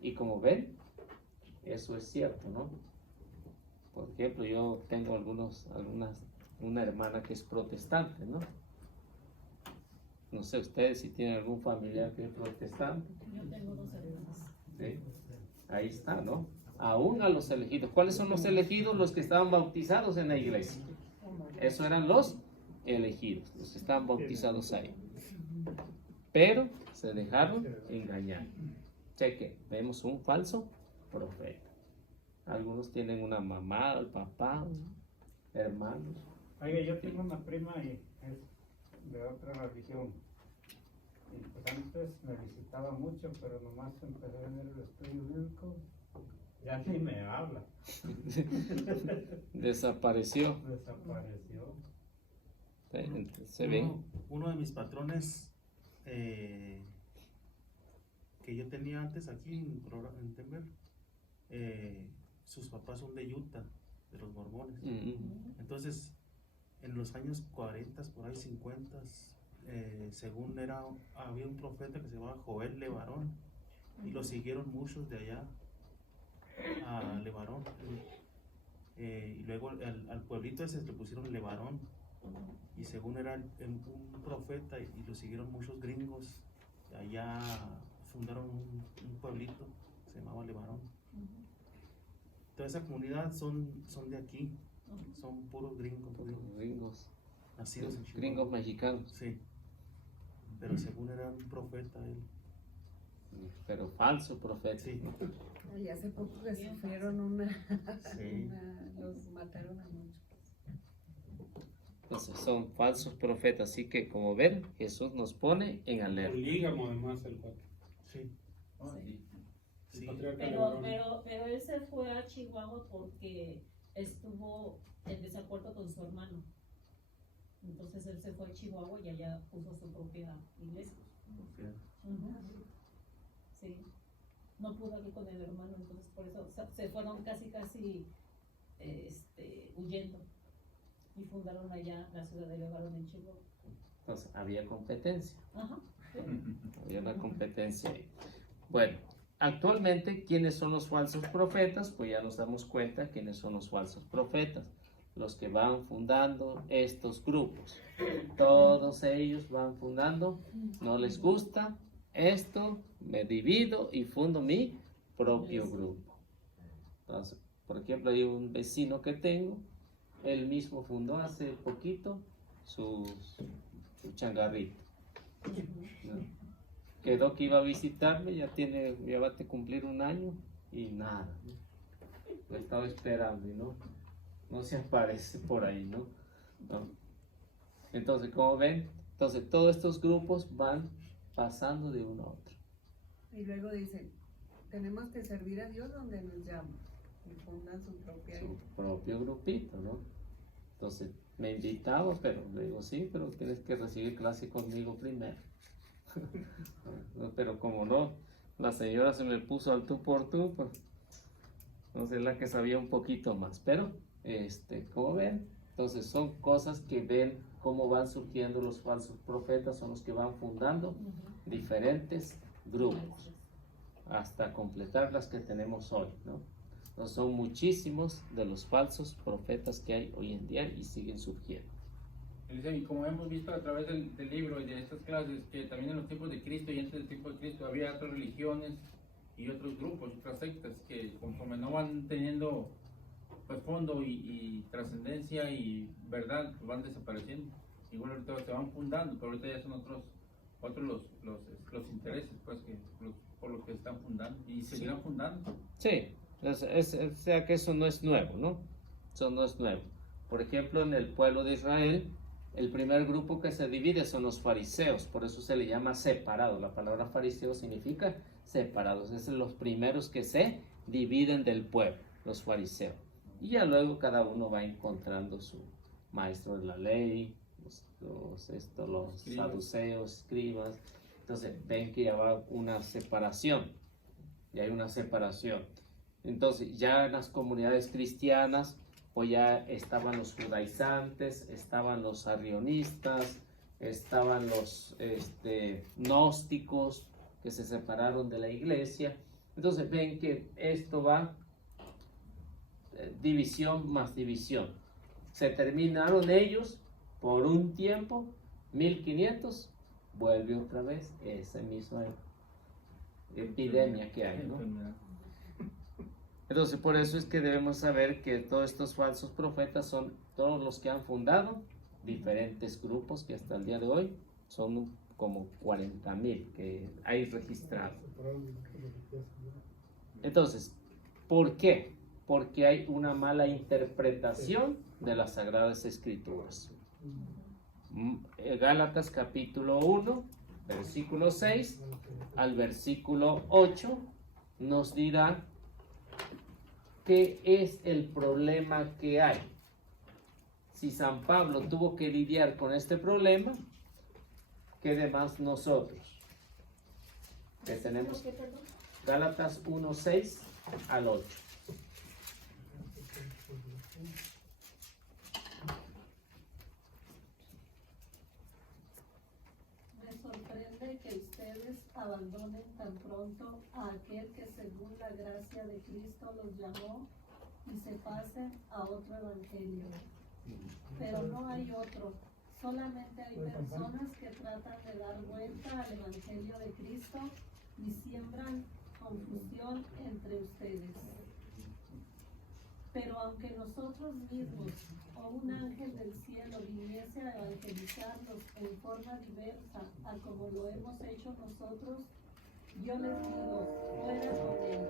Y como ven, eso es cierto, ¿no? Por ejemplo, yo tengo una hermana que es protestante, ¿no? No sé ustedes si tienen algún familiar que es protestante. Yo tengo 2 hermanas. ¿Sí? Ahí está, ¿no? Aún a los elegidos. ¿Cuáles son los elegidos? Los que estaban bautizados en la iglesia. Eso eran los elegidos, los que estaban bautizados ahí. Pero se dejaron engañar. Cheque, vemos un falso profeta. Algunos tienen una mamá, el papá, hermanos. Oiga, yo tengo una prima y es de otra religión. Y pues antes me visitaba mucho, pero nomás empecé a ver el estudio bíblico, ya ni me habla. Desapareció. Desapareció. Se ve. Uno de mis patrones que yo tenía antes aquí en Denver, sus papás son de Utah, de los mormones. Entonces, en los años 40, por ahí 50, según había un profeta que se llamaba Joel Levarón, y lo siguieron muchos de allá a Levarón. Y luego al pueblito ese le pusieron Levarón, y según era un profeta, y lo siguieron muchos gringos. Allá fundaron un pueblito que se llamaba Levarón. Toda esa comunidad son de aquí, son puros gringos. Gringos. Nacidos en Chihuahua. Gringos mexicanos. Sí. Pero según era un profeta él. Pero falso profeta. Sí. Y hace poco que sufrieron Sí. los mataron a muchos. Entonces son falsos profetas. Así que como ven, Jesús nos pone en alerta. Polígamo además el cuate. Sí. El Sí. patriarca Pero Levarón. él se fue a Chihuahua porque estuvo en desacuerdo con su hermano. Entonces él se fue a Chihuahua y allá puso su propia iglesia. Sí. No pudo aquí con el hermano, entonces por eso se fueron casi huyendo y fundaron allá la ciudad de Levarón en Chihuahua. Entonces había competencia. Ajá. Sí. Había una competencia ahí. Bueno, actualmente, ¿quiénes son los falsos profetas? Pues ya nos damos cuenta quiénes son los falsos profetas. Los que van fundando estos grupos. Todos ellos van fundando. No les gusta esto, me divido y fundo mi propio grupo. Entonces, por ejemplo, hay un vecino que tengo. Él mismo fundó hace poquito su changarrito. ¿No? Quedó que iba a visitarme, ya va a cumplir un año y nada, ¿no? Lo estaba esperando y no se aparece por ahí, ¿no? Entonces, como ven, todos estos grupos van pasando de uno a otro. Y luego dicen, tenemos que servir a Dios donde nos llama. Y fundan su propio grupito, ¿no? Entonces, me invitaba, pero le digo, sí, pero tienes que recibir clase conmigo primero. Pero como no, la señora se me puso al tú por tú, pues no sé, la que sabía un poquito más, pero como ven, entonces son cosas que ven cómo van surgiendo los falsos profetas, son los que van fundando diferentes grupos hasta completar las que tenemos hoy, ¿no? Entonces son muchísimos de los falsos profetas que hay hoy en día y siguen surgiendo. Y como hemos visto a través del libro y de estas clases, que también en los tiempos de Cristo y antes del tiempo de Cristo había otras religiones y otros grupos, otras sectas, que conforme no van teniendo pues fondo y trascendencia y verdad, pues van desapareciendo. Igual ahorita se van fundando, pero ahorita ya son otros los intereses pues por los que están fundando y seguirán fundando. Sí, o sea que eso no es nuevo, ¿no? Eso no es nuevo. Por ejemplo, en el pueblo de Israel, el primer grupo que se divide son los fariseos, por eso se le llama separado. La palabra fariseo significa separados. Esos son los primeros que se dividen del pueblo, los fariseos. Y ya luego cada uno va encontrando su maestro de la ley, los saduceos, escribas. Entonces ven que ya va una separación. Y hay una separación. Entonces ya en las comunidades cristianas, pues ya estaban los judaizantes, estaban los arrianistas, estaban los gnósticos que se separaron de la iglesia. Entonces ven que esto va división más división. Se terminaron ellos por un tiempo, 1500, vuelve otra vez esa misma epidemia que hay, ¿no? Entonces por eso es que debemos saber que todos estos falsos profetas son todos los que han fundado diferentes grupos que hasta el día de hoy son como 40,000 que hay registrados. Entonces, ¿por qué? Porque hay una mala interpretación de las Sagradas Escrituras. Gálatas capítulo 1, versículo 6 al versículo 8, nos dirá qué es el problema que hay. Si San Pablo tuvo que lidiar con este problema, ¿qué demás nosotros? Que tenemos Gálatas 1, 6 al 8. Me sorprende que ustedes abandonen tan pronto a aquel que según la gracia de Cristo los llamó y se pasen a otro evangelio. Pero no hay otro. Solamente hay personas que tratan de dar vuelta al evangelio de Cristo y siembran confusión entre ustedes. Pero aunque nosotros mismos o un ángel del cielo viniese a evangelizarlos en forma diversa a como lo hemos hecho nosotros, yo les digo, fuera con él.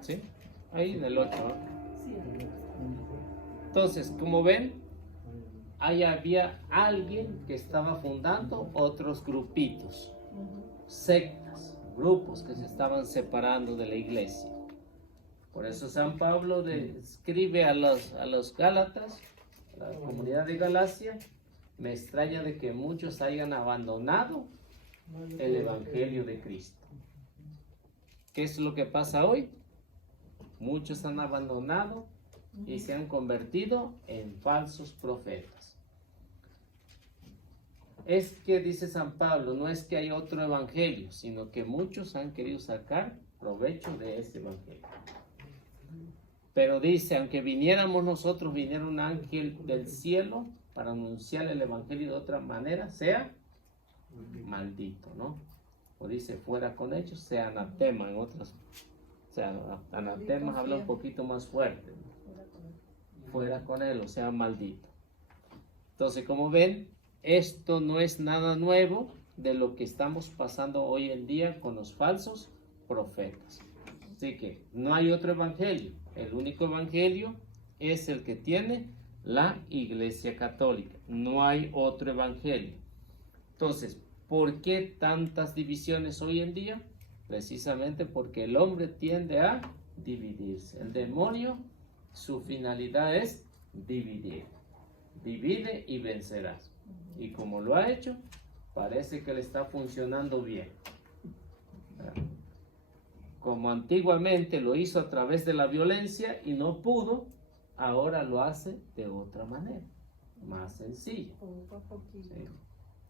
¿Sí? Ahí en el 8, ¿no? Sí. Entonces, como ven, ahí había alguien que estaba fundando otros grupitos, sectas, grupos que se estaban separando de la iglesia. Por eso San Pablo escribe a los Gálatas, a la comunidad de Galacia: me extraña de que muchos hayan abandonado el evangelio de Cristo. ¿Qué es lo que pasa hoy? Muchos han abandonado y se han convertido en falsos profetas. Es que, dice San Pablo, no es que hay otro evangelio, sino que muchos han querido sacar provecho de ese evangelio. Pero dice, aunque viniéramos nosotros, viniera un ángel del cielo para anunciar el evangelio de otra manera, sea maldito, ¿no? O dice, fuera con ellos, sea anatema en otras. O sea, anatema habla un poquito más fuerte, ¿no? Fuera con él, o sea, maldito. Entonces, como ven, esto no es nada nuevo de lo que estamos pasando hoy en día con los falsos profetas. Así que no hay otro evangelio. El único evangelio es el que tiene la Iglesia Católica. No hay otro evangelio. Entonces, ¿por qué tantas divisiones hoy en día? Precisamente porque el hombre tiende a dividirse. El demonio, su finalidad es dividir. Divide y vencerás. Y como lo ha hecho, parece que le está funcionando bien. Como antiguamente lo hizo a través de la violencia y no pudo, ahora lo hace de otra manera, más sencilla. ¿Sí? O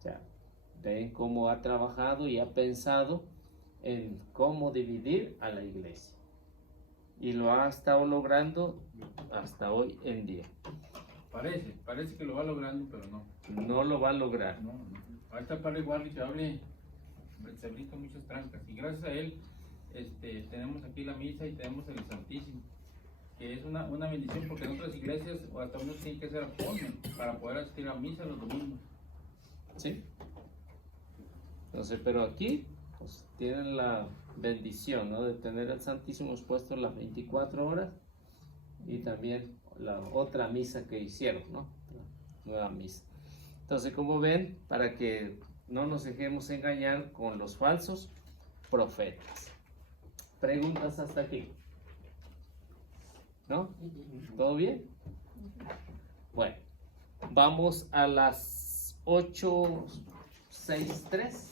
sea, ven cómo ha trabajado y ha pensado en cómo dividir a la iglesia. Y lo ha estado logrando hasta hoy en día. Parece que lo va logrando, pero no. No lo va a lograr. No. Ahí está el padre Wally, se abre muchas trancas. Y gracias a él, tenemos aquí la misa y tenemos el Santísimo, que es una bendición, porque en otras iglesias o hasta uno tiene que ser apóstol para poder asistir a misa los domingos. ¿Sí? Entonces, pero aquí pues tienen la bendición, ¿no?, de tener el Santísimo expuesto las 24 horas y también la otra misa que hicieron, ¿no? La nueva misa. Entonces, como ven, para que no nos dejemos engañar con los falsos profetas. Preguntas hasta aquí, ¿no? ¿Todo bien? Bueno, vamos a las 8:6:3.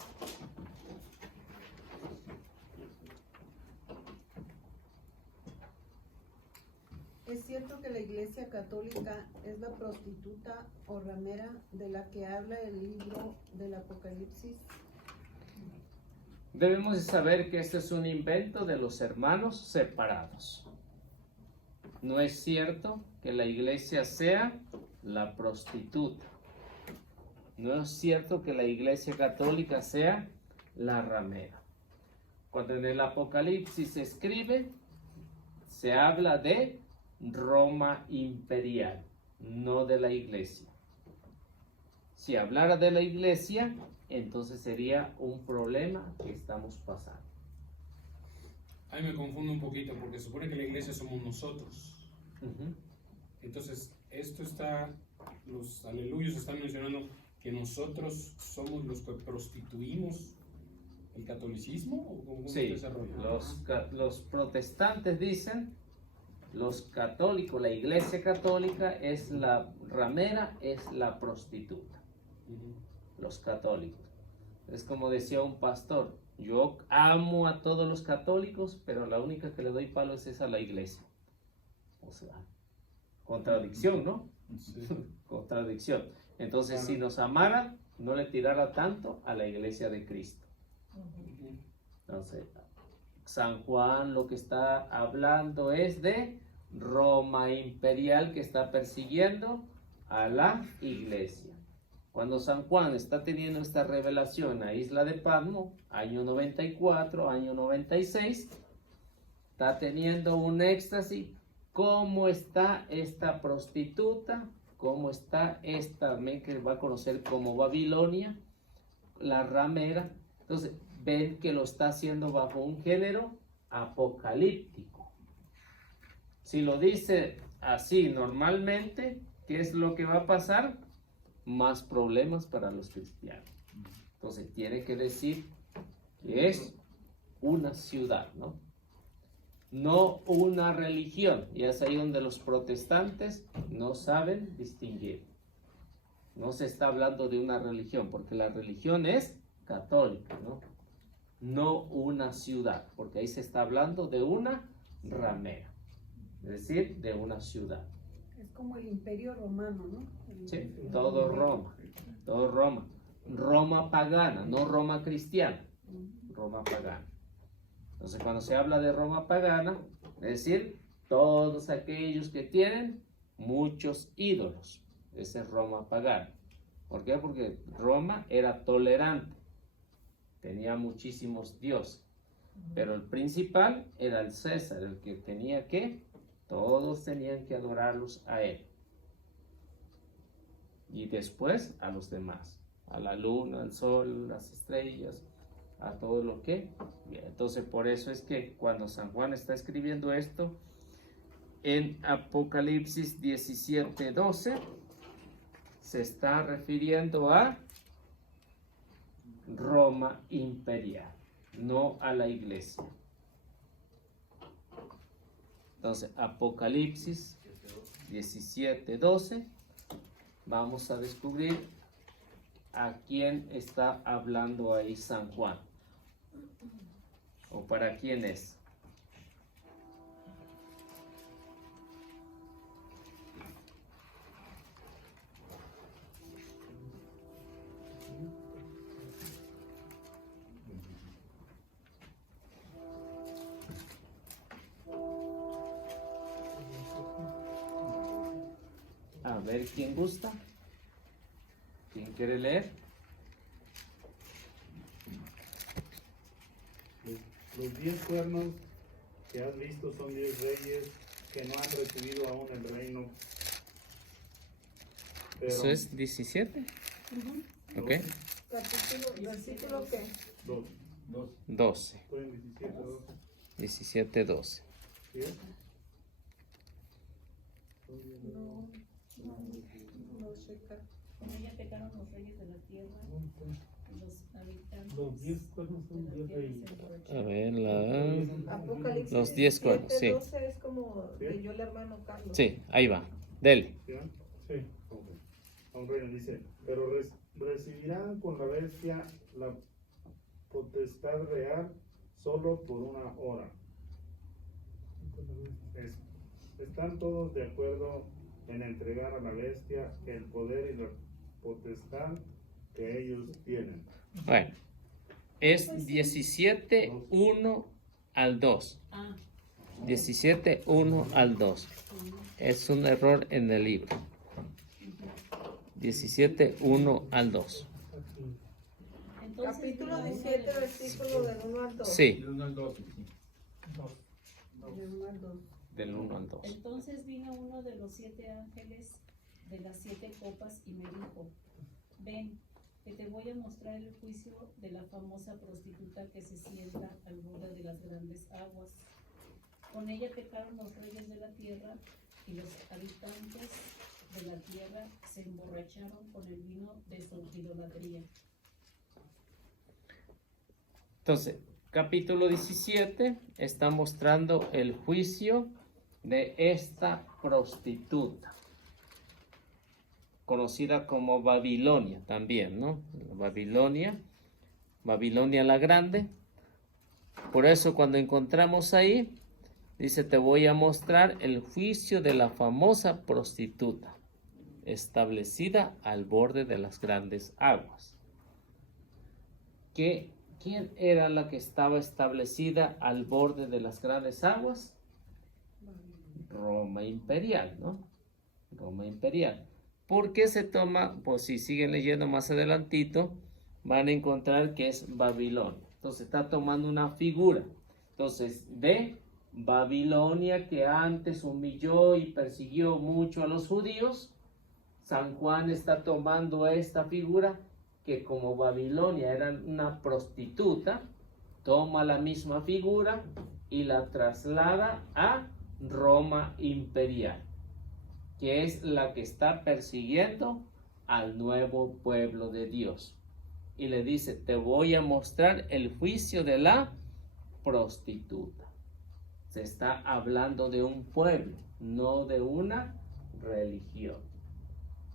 ¿Es cierto que la Iglesia Católica es la prostituta o ramera de la que habla el libro del Apocalipsis? Debemos de saber que este es un invento de los hermanos separados. No es cierto que la iglesia sea la prostituta. No es cierto que la Iglesia Católica sea la ramera. Cuando en el Apocalipsis se escribe, se habla de Roma imperial, no de la iglesia. Si hablara de la iglesia, entonces sería un problema que estamos pasando. Ahí me confundo un poquito, porque supone que la iglesia somos nosotros. Uh-huh. Entonces, esto está, los aleluyos están mencionando que nosotros somos los que prostituimos el catolicismo? ¿O cómo Sí, está ese rollo? los protestantes dicen, los católicos, la iglesia católica es la ramera, es la prostituta. Ujú. Los católicos. Es como decía un pastor, yo amo a todos los católicos, pero la única que le doy palo es esa a la iglesia. O sea, contradicción, ¿no? Sí. Contradicción. Entonces, Claro. si nos amara, no le tirara tanto a la iglesia de Cristo. Ujú. Entonces, San Juan lo que está hablando es de Roma imperial que está persiguiendo a la iglesia. Cuando San Juan está teniendo esta revelación a Isla de Patmos, año 94, año 96, está teniendo un éxtasis. ¿Cómo está esta prostituta? ¿Cómo está esta también que va a conocer como Babilonia? La ramera. Entonces, ven que lo está haciendo bajo un género apocalíptico. Si lo dice así normalmente, ¿qué es lo que va a pasar? Más problemas para los cristianos. Entonces, tiene que decir que es una ciudad, ¿no? No una religión. Y es ahí donde los protestantes no saben distinguir. No se está hablando de una religión, porque la religión es católica, ¿no? No una ciudad, porque ahí se está hablando de una ramera, es decir, de una ciudad. Es como el Imperio Romano, ¿no? Sí, todo Roma, todo Roma. Roma pagana, no Roma cristiana, Roma pagana. Entonces, cuando se habla de Roma pagana, es decir, todos aquellos que tienen muchos ídolos, ese es Roma pagana. ¿Por qué? Porque Roma era tolerante, tenía muchísimos dioses, pero el principal era el César, el que tenía que, todos tenían que adorarlos a él. Y después a los demás, a la luna, al sol, las estrellas, a todo lo que. Bien, entonces por eso es que cuando San Juan está escribiendo esto, en Apocalipsis 17:12, se está refiriendo a Roma imperial, no a la iglesia. Entonces, Apocalipsis 17:12, vamos a descubrir a quién está hablando ahí San Juan, o para quién es. A ver quién gusta. ¿Quién quiere leer? Los 10 cuernos que has visto son 10 reyes que no han recibido aún el reino. Pero Eso es 17. Ok. Capítulo, versículo qué? 12. Estoy en 17, 12. 17, 12. ¿Sí? No checa. Como ya pecaron los reyes de la tierra, los habitantes. Los 10 cuernos son de la 10 tierra reyes. se emborracharon. A ver, la... Apocalipsis Los 10 cuernos, sí. 12 es como leyó el hermano Carlos. Sí, ahí va. Dele. ¿Sí? Sí. Ok. A un reino dice, pero recibirán con la bestia la potestad real solo por una hora. Están todos de acuerdo en entregar a la bestia el poder y la potestad que ellos tienen. Bueno, es 17, 1 al 2. Ah, 17, 1 al 2. Es un error en el libro. 17, 1 al 2. entonces Capítulo vino uno 17, de los- versículo del 1 al 2. Sí, El 1 al 12, sí. Del 1 al 2. del 1 al 2. Entonces vino uno de los 7 ángeles de las 7 copas y me dijo, ven, que te voy a mostrar el juicio de la famosa prostituta que se sienta al borde de las grandes aguas. Con ella pecaron los reyes de la tierra y los habitantes de la tierra se emborracharon con el vino de su idolatría. Entonces, capítulo 17 está mostrando el juicio de esta prostituta, conocida como Babilonia también, ¿no? Babilonia la Grande. Por eso cuando encontramos ahí, dice, te voy a mostrar el juicio de la famosa prostituta, establecida al borde de las grandes aguas. ¿Quién era la que estaba establecida al borde de las grandes aguas? Roma imperial, ¿no? Roma imperial. ¿Por qué se toma? Pues si siguen leyendo más adelantito, van a encontrar que es Babilonia. Entonces está tomando una figura. Entonces, ve Babilonia, que antes humilló y persiguió mucho a los judíos. San Juan está tomando esta figura, que como Babilonia era una prostituta, toma la misma figura y la traslada a Roma imperial, que es la que está persiguiendo al nuevo pueblo de Dios. Y le dice, te voy a mostrar el juicio de la prostituta. Se está hablando de un pueblo, no de una religión.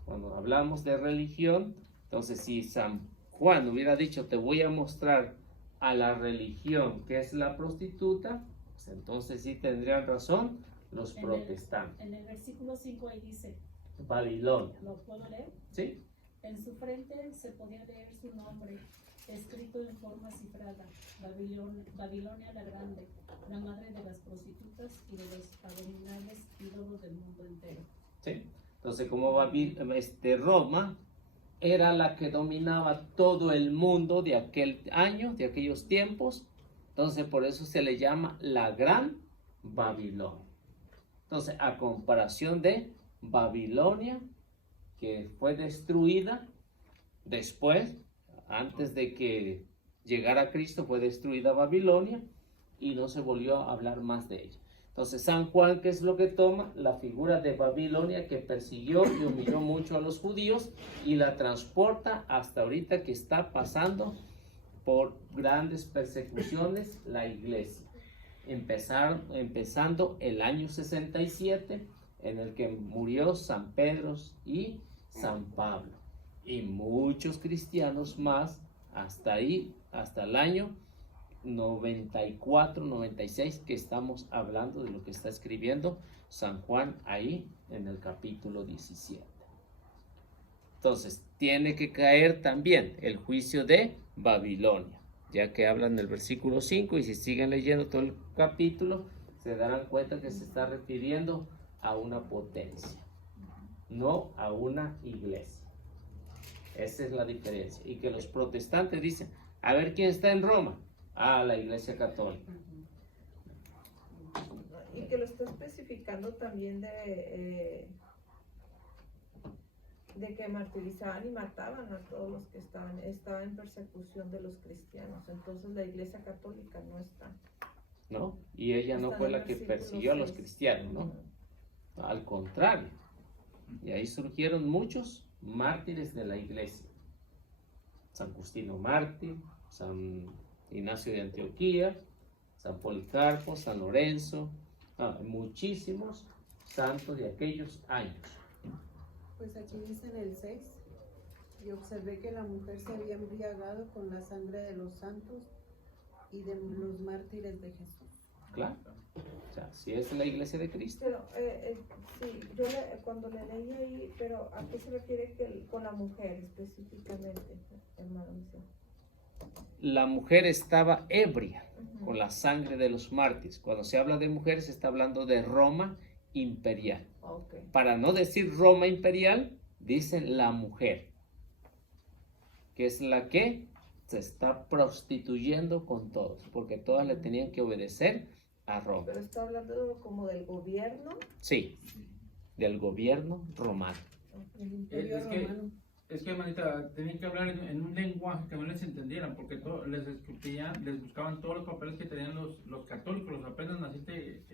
Cuando hablamos de religión, entonces si San Juan hubiera dicho, te voy a mostrar a la religión que es la prostituta, pues entonces sí tendrían razón los protestantes. En el versículo 5 ahí dice, Babilonia. ¿lo puedo leer? ¿Sí? En su frente se podía leer su nombre, escrito en forma cifrada, Babilonia la Grande, la madre de las prostitutas y de los abominables ídolos del mundo entero. ¿Sí? Entonces, como Roma era la que dominaba todo el mundo de aquel año, de aquellos tiempos, entonces por eso se le llama la Gran Babilonia. Entonces, a comparación de Babilonia, que fue destruida después, antes de que llegara Cristo, fue destruida Babilonia y no se volvió a hablar más de ella. Entonces San Juan, ¿qué es lo que toma? La figura de Babilonia, que persiguió y humilló mucho a los judíos, y la transporta hasta ahorita, que está pasando por grandes persecuciones la iglesia. Empezando el año 67, en el que murió San Pedro y San Pablo, y muchos cristianos más hasta ahí, hasta el año 94, 96, que estamos hablando de lo que está escribiendo San Juan ahí en el capítulo 17. Entonces, tiene que caer también el juicio de Babilonia, ya que hablan en el versículo 5, y si siguen leyendo todo el capítulo, se darán cuenta que se está refiriendo a una potencia, no a una iglesia. Esa es la diferencia. Y que los protestantes dicen, a ver quién está en Roma. Ah, la iglesia católica. Y que lo está especificando también de que martirizaban y mataban a todos los que estaban en persecución de los cristianos. Entonces la iglesia católica no está. ¿No? Y ella no fue la que persiguió a los cristianos, ¿no? Al contrario. Y ahí surgieron muchos mártires de la iglesia. San Justino mártir, San Ignacio de Antioquía, San Policarpo, San Lorenzo, muchísimos santos de aquellos años. Pues aquí dice en el 6, y observé que la mujer se había embriagado con la sangre de los santos y de los mártires de Jesús. Claro, o sea, si es la iglesia de Cristo. Pero sí, cuando le leí ahí, pero ¿a qué se refiere con la mujer específicamente, hermano? La mujer estaba ebria con la sangre de los mártires. Cuando se habla de mujeres, se está hablando de Roma imperial. Okay. Para no decir Roma imperial, dicen la mujer, que es la que se está prostituyendo con todos, porque todas le tenían que obedecer a Roma. Pero está hablando como del gobierno. Sí, del gobierno romano. El imperio romano. Es que, hermanita, tenían que hablar en un lenguaje que no les entendieran, porque les buscaban todos los papeles que tenían los católicos, los apenas naciste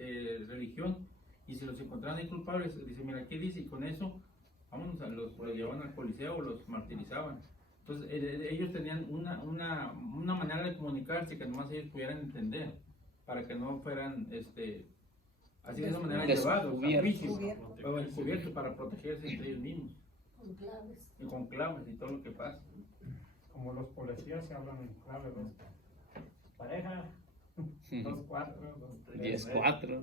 religión, y si los encontraban hay culpables. Dice, mira, ¿qué dice? Y con eso, vámonos, los llevaban al coliseo o los martirizaban. Entonces, ellos tenían una manera de comunicarse que nomás ellos pudieran entender, para que no fueran, así de esa manera llevados a juicio, o encubiertos para protegerse entre ellos mismos. Con claves. Y con claves y todo lo que pasa. Como los policías se hablan en clave, ¿no? Pareja, 2-4, 2-3. 10-4.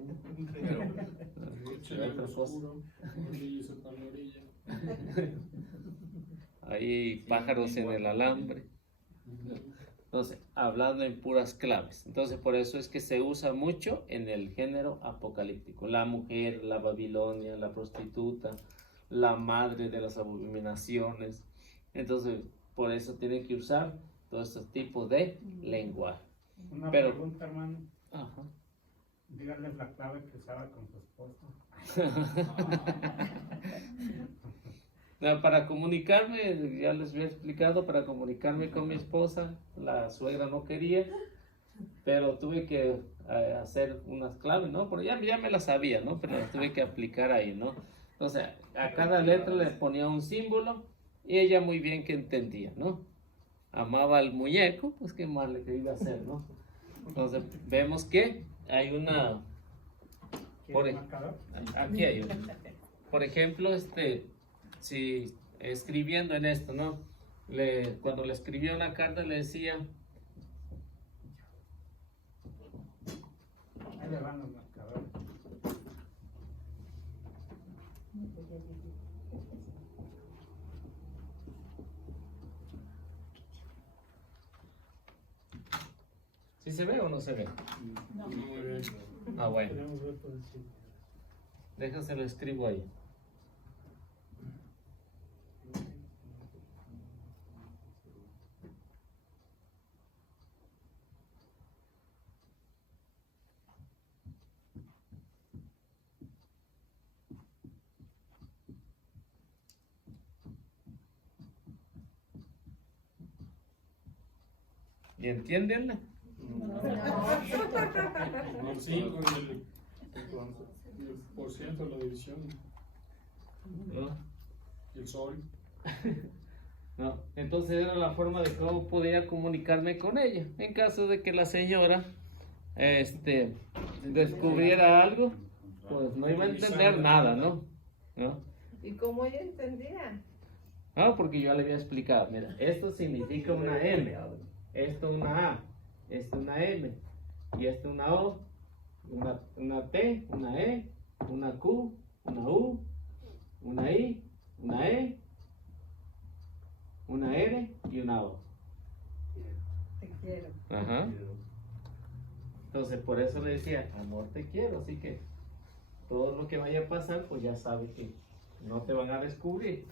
Hay pájaros en el alambre. Entonces, hablando en puras claves. Entonces, por eso es que se usa mucho en el género apocalíptico. La mujer, la Babilonia, la prostituta, la madre de las abominaciones. Entonces, por eso tienen que usar todos estos tipos de lenguaje. Una Pero- pregunta, hermano. Ajá. Díganles la clave que usaba con su esposa. No, para comunicarme, ya les había explicado, para comunicarme con mi esposa, la suegra no quería, pero tuve que hacer unas claves, ¿no? Pero ya me las sabía, ¿no? Pero las tuve que aplicar ahí, ¿no? Entonces, a cada letra le ponía un símbolo y ella muy bien que entendía, ¿no? Amaba al muñeco, pues qué más le quería hacer, ¿no? Entonces, vemos que hay una... ¿Quieres marcador? Aquí hay una. Por ejemplo, si escribiendo en esto, ¿no? Cuando le escribió una carta le decía, Ahí le van los marcadores. ¿sí se ve o no se ve? Ah, bueno. Déjase lo escribo ahí. ¿Y entienden? Sí, con el por ciento de la división, ¿No? el sol. No. Entonces era la forma de cómo podía comunicarme con ella. En caso de que la señora descubriera algo, pues no iba a entender nada, ¿no? ¿No? ¿Y cómo ella entendía? Ah, porque yo le había explicado, mira, esto significa una M, esto una A, esto una M, y esto una O, una T, una E, una Q, una U, una I, una E, una R y una O. Te quiero. Ajá. Entonces por eso le decía, amor te quiero, así que todo lo que vaya a pasar, pues ya sabes que no te van a descubrir,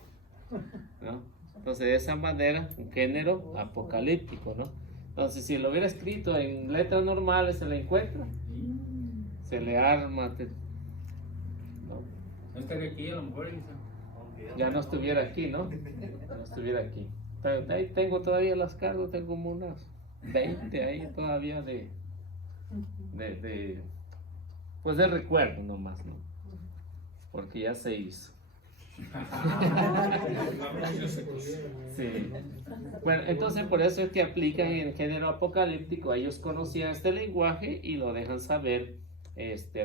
¿no? Entonces de esa manera, un género apocalíptico, ¿no? Entonces si lo hubiera escrito en letras normales, se le encuentra, se le arma, ¿no? No estaría aquí a lo mejor, Elisa. Ya no estuviera aquí, ¿no? No estuviera aquí. Ahí tengo todavía las cartas, tengo como unas 20 ahí todavía pues de recuerdo nomás, ¿no? Porque ya se hizo. Sí. Bueno, entonces por eso es que aplican en el género apocalíptico. Ellos conocían este lenguaje y lo dejan saber.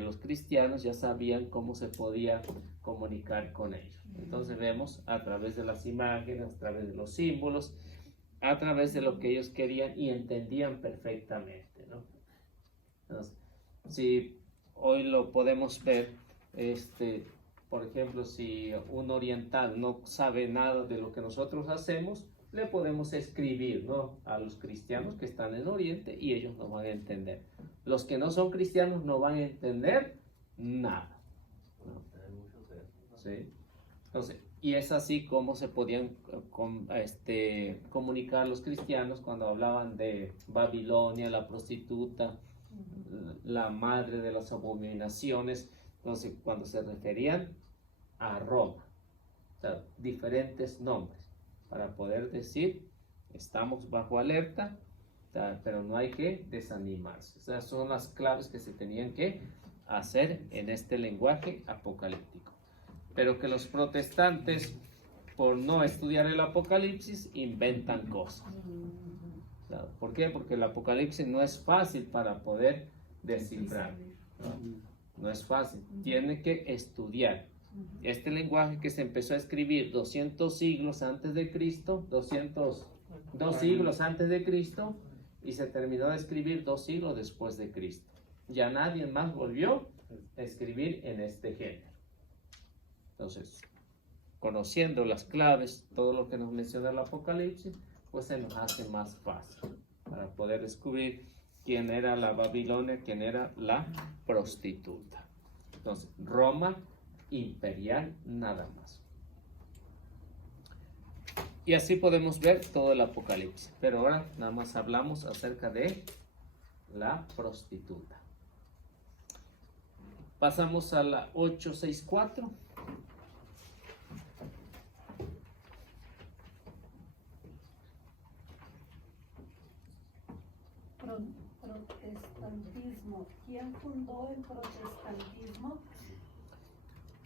Los cristianos ya sabían cómo se podía comunicar con ellos. Entonces vemos a través de las imágenes, a través de los símbolos, a través de lo que ellos querían y entendían perfectamente, ¿no? Entonces, si hoy lo podemos ver, por ejemplo, si un oriental no sabe nada de lo que nosotros hacemos, le podemos escribir, ¿no?, a los cristianos que están en Oriente y ellos no van a entender. Los que no son cristianos no van a entender nada, ¿no? ¿Sí? Entonces, y es así como se podían comunicar los cristianos cuando hablaban de Babilonia, la prostituta, la madre de las abominaciones. Entonces, cuando se referían a Roma, o sea, diferentes nombres para poder decir, estamos bajo alerta, o sea, pero no hay que desanimarse. O sea, son las claves que se tenían que hacer en este lenguaje apocalíptico. Pero que los protestantes, por no estudiar el Apocalipsis, inventan cosas. Claro, ¿por qué? Porque el Apocalipsis no es fácil para poder descifrar. No es fácil. Tiene que estudiar. Este lenguaje que se empezó a escribir 200 siglos antes de Cristo, 2 siglos antes de Cristo, y se terminó de escribir 2 siglos después de Cristo. Ya nadie más volvió a escribir en este género. Entonces, conociendo las claves, todo lo que nos menciona el Apocalipsis, pues se nos hace más fácil para poder descubrir quién era la Babilonia, quién era la prostituta. Entonces, Roma imperial nada más. Y así podemos ver todo el Apocalipsis. Pero ahora nada más hablamos acerca de la prostituta. Pasamos a la 864. Protestantismo. ¿Quién fundó el protestantismo?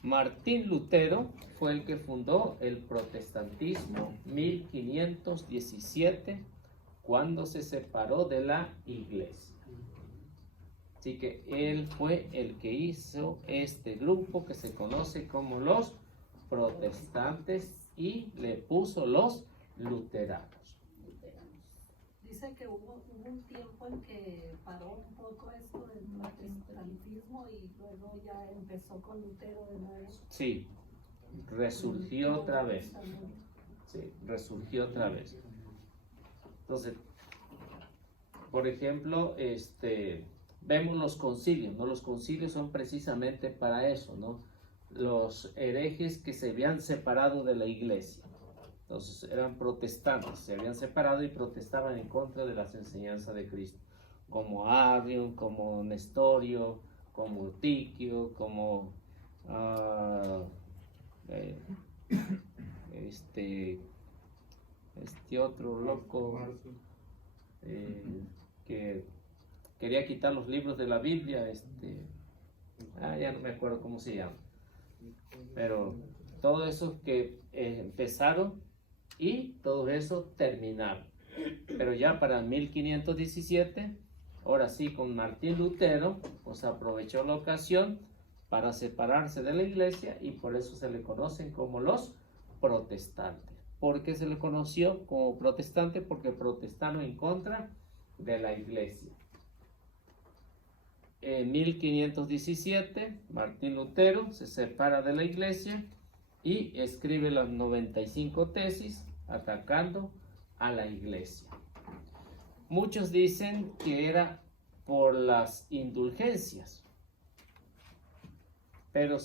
Martín Lutero fue el que fundó el protestantismo 1517, cuando se separó de la iglesia. Así que él fue el que hizo este grupo que se conoce como los protestantes y le puso los luteranos. Dice que hubo un tiempo en que paró un poco esto del protestantismo y luego ya empezó con Lutero de nuevo. Sí, resurgió otra vez. Sí, resurgió otra vez. Entonces, por ejemplo, vemos los concilios, ¿no? Los concilios son precisamente para eso, ¿no? Los herejes que se habían separado de la iglesia. Entonces eran protestantes, se habían separado y protestaban en contra de las enseñanzas de Cristo, como Arión, como Nestorio, como Tiquio, como este otro loco que quería quitar los libros de la Biblia, ya no me acuerdo cómo se llama, pero todo eso que empezaron y todo eso terminaron. Pero ya para 1517, ahora sí, con Martín Lutero, pues aprovechó la ocasión para separarse de la iglesia y por eso se le conocen como los protestantes. ¿Por qué se le conoció como protestante? Porque protestaron en contra de la iglesia. En 1517, Martín Lutero se separa de la iglesia y escribe las 95 tesis atacando a la iglesia. Muchos dicen que era por las indulgencias, pero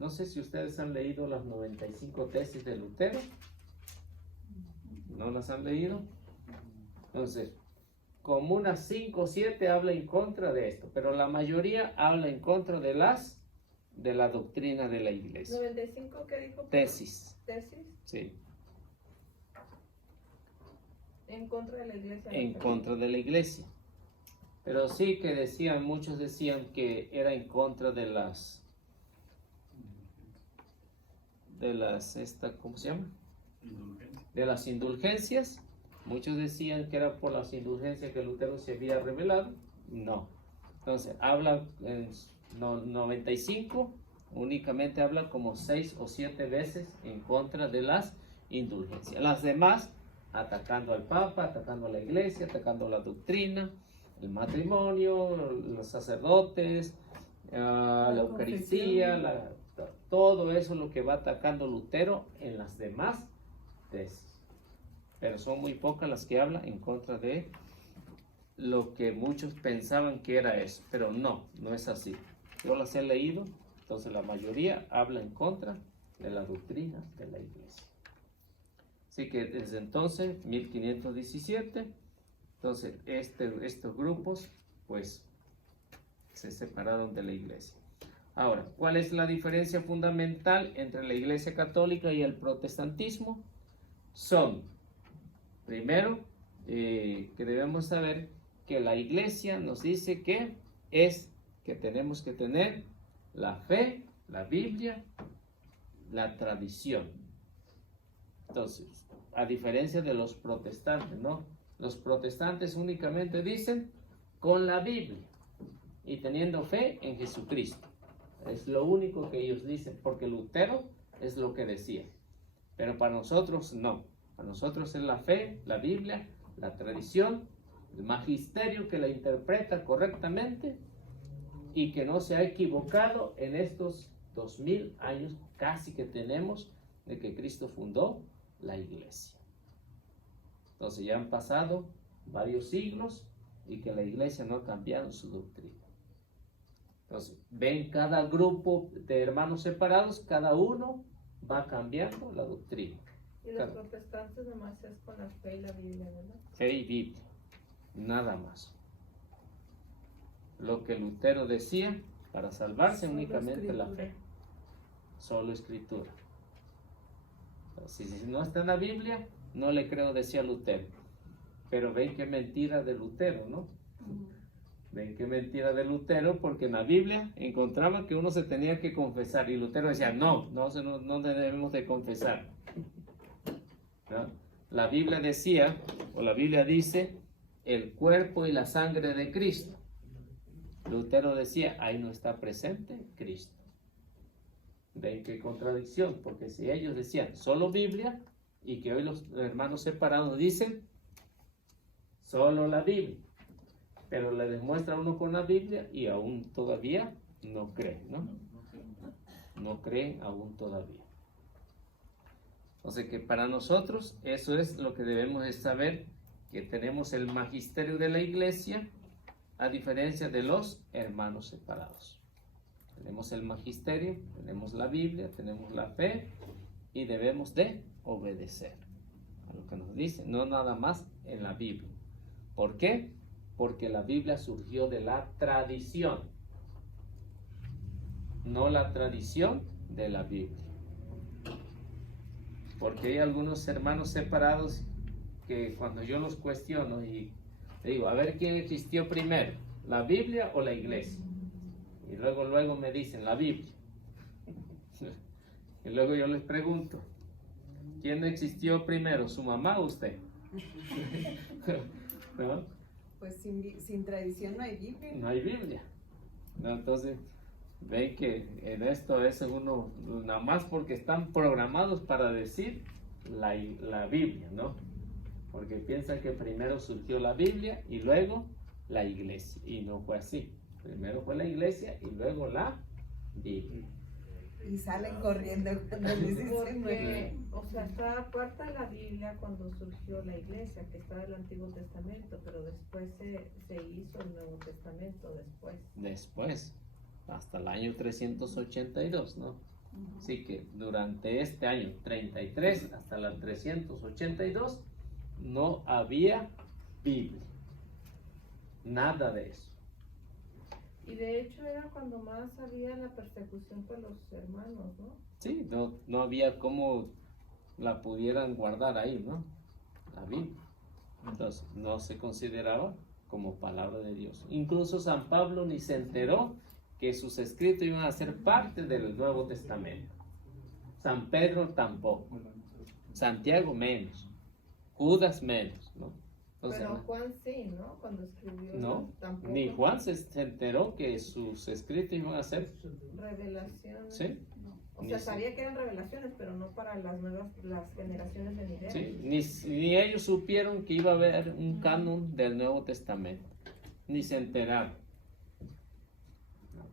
no sé si ustedes han leído las 95 tesis de Lutero. ¿No las han leído? Entonces, como unas 5 o 7 habla en contra de esto, pero la mayoría habla en contra de la doctrina de la iglesia. ¿95 qué dijo? Tesis. ¿Tesis? Sí. En contra de la iglesia. En contra de la iglesia. Pero sí que muchos decían que era en contra de las ¿cómo se llama? De las indulgencias. Muchos decían que era por las indulgencias que Lutero se había revelado. No. Entonces, habla en 95, únicamente habla como 6 o 7 veces en contra de las indulgencias. Las demás, atacando al Papa, atacando a la iglesia, atacando la doctrina, el matrimonio, los sacerdotes, la Eucaristía, todo eso es lo que va atacando Lutero en las demás tesis. Pero son muy pocas las que hablan en contra de lo que muchos pensaban que era eso, pero no es así. Yo las he leído, entonces la mayoría habla en contra de la doctrina de la iglesia. Así que desde entonces, 1517, entonces estos grupos pues se separaron de la iglesia. Ahora, ¿cuál es la diferencia fundamental entre la iglesia católica y el protestantismo? Primero, que debemos saber que la iglesia nos dice que es que tenemos que tener la fe, la Biblia, la tradición. Entonces, a diferencia de los protestantes, ¿no? Los protestantes únicamente dicen con la Biblia y teniendo fe en Jesucristo. Es lo único que ellos dicen, porque Lutero es lo que decía. Pero para nosotros no. Para nosotros es la fe, la Biblia, la tradición, el magisterio que la interpreta correctamente y que no se ha equivocado en estos 2000 años casi que tenemos de que Cristo fundó la iglesia. Entonces ya han pasado varios siglos y que la iglesia no ha cambiado su doctrina. Entonces, ven cada grupo de hermanos separados, cada uno va cambiando la doctrina. Y los protestantes nomás es con la fe y la Biblia, ¿verdad? Fe y Biblia, nada más. Lo que Lutero decía, para salvarse únicamente la fe. Solo escritura. Si no está en la Biblia, no le creo, decía Lutero. Pero ven qué mentira de Lutero, ¿no? Ven qué mentira de Lutero, porque en la Biblia encontraba que uno se tenía que confesar y Lutero decía, no debemos de confesar. ¿No? La Biblia decía, o la Biblia dice, el cuerpo y la sangre de Cristo. Lutero decía, ahí no está presente Cristo. Ven qué contradicción, porque si ellos decían solo Biblia, y que hoy los hermanos separados dicen solo la Biblia, pero le demuestra uno con la Biblia y aún todavía no cree, ¿no? No cree aún todavía. O sea que para nosotros eso es lo que debemos de saber, que tenemos el magisterio de la iglesia a diferencia de los hermanos separados. Tenemos el magisterio, tenemos la Biblia, tenemos la fe y debemos de obedecer a lo que nos dice, no nada más en la Biblia. ¿Por qué? Porque la Biblia surgió de la tradición, no la tradición de la Biblia. Porque hay algunos hermanos separados que cuando yo los cuestiono y digo, a ver quién existió primero, la Biblia o la iglesia. Y luego me dicen la Biblia. Y luego yo les pregunto, ¿quién existió primero, su mamá o usted? ¿No? Pues sin tradición no hay Biblia. No hay Biblia. ¿No? Entonces, ven que en esto es uno, nada más porque están programados para decir la Biblia, ¿no? Porque piensan que primero surgió la Biblia y luego la iglesia. Y no fue así. Primero fue la iglesia y luego la Biblia. Y salen corriendo cuando les dicen. Porque, o sea, está aparte de la Biblia cuando surgió la iglesia, que estaba el Antiguo Testamento, pero después se hizo el Nuevo Testamento después. Después, hasta el año 382, ¿no? Así que durante este año 33 hasta el 382 no había Biblia. Nada de eso. Y de hecho era cuando más había la persecución por los hermanos, ¿no? Sí, no había cómo la pudieran guardar ahí, ¿no? La Biblia. Entonces, no se consideraba como palabra de Dios. Incluso San Pablo ni se enteró que sus escritos iban a ser parte del Nuevo Testamento. San Pedro tampoco. Santiago menos. Judas menos, ¿no? Entonces, pero Juan sí, ¿no? Cuando escribió. No, tampoco. ni Juan se enteró que sus escritos iban a ser. Revelaciones. Sí. O sea, sabía que eran revelaciones, pero no para las generaciones venideras. Sí, ni ellos supieron que iba a haber un canon del Nuevo Testamento. Ni se enteraron. No,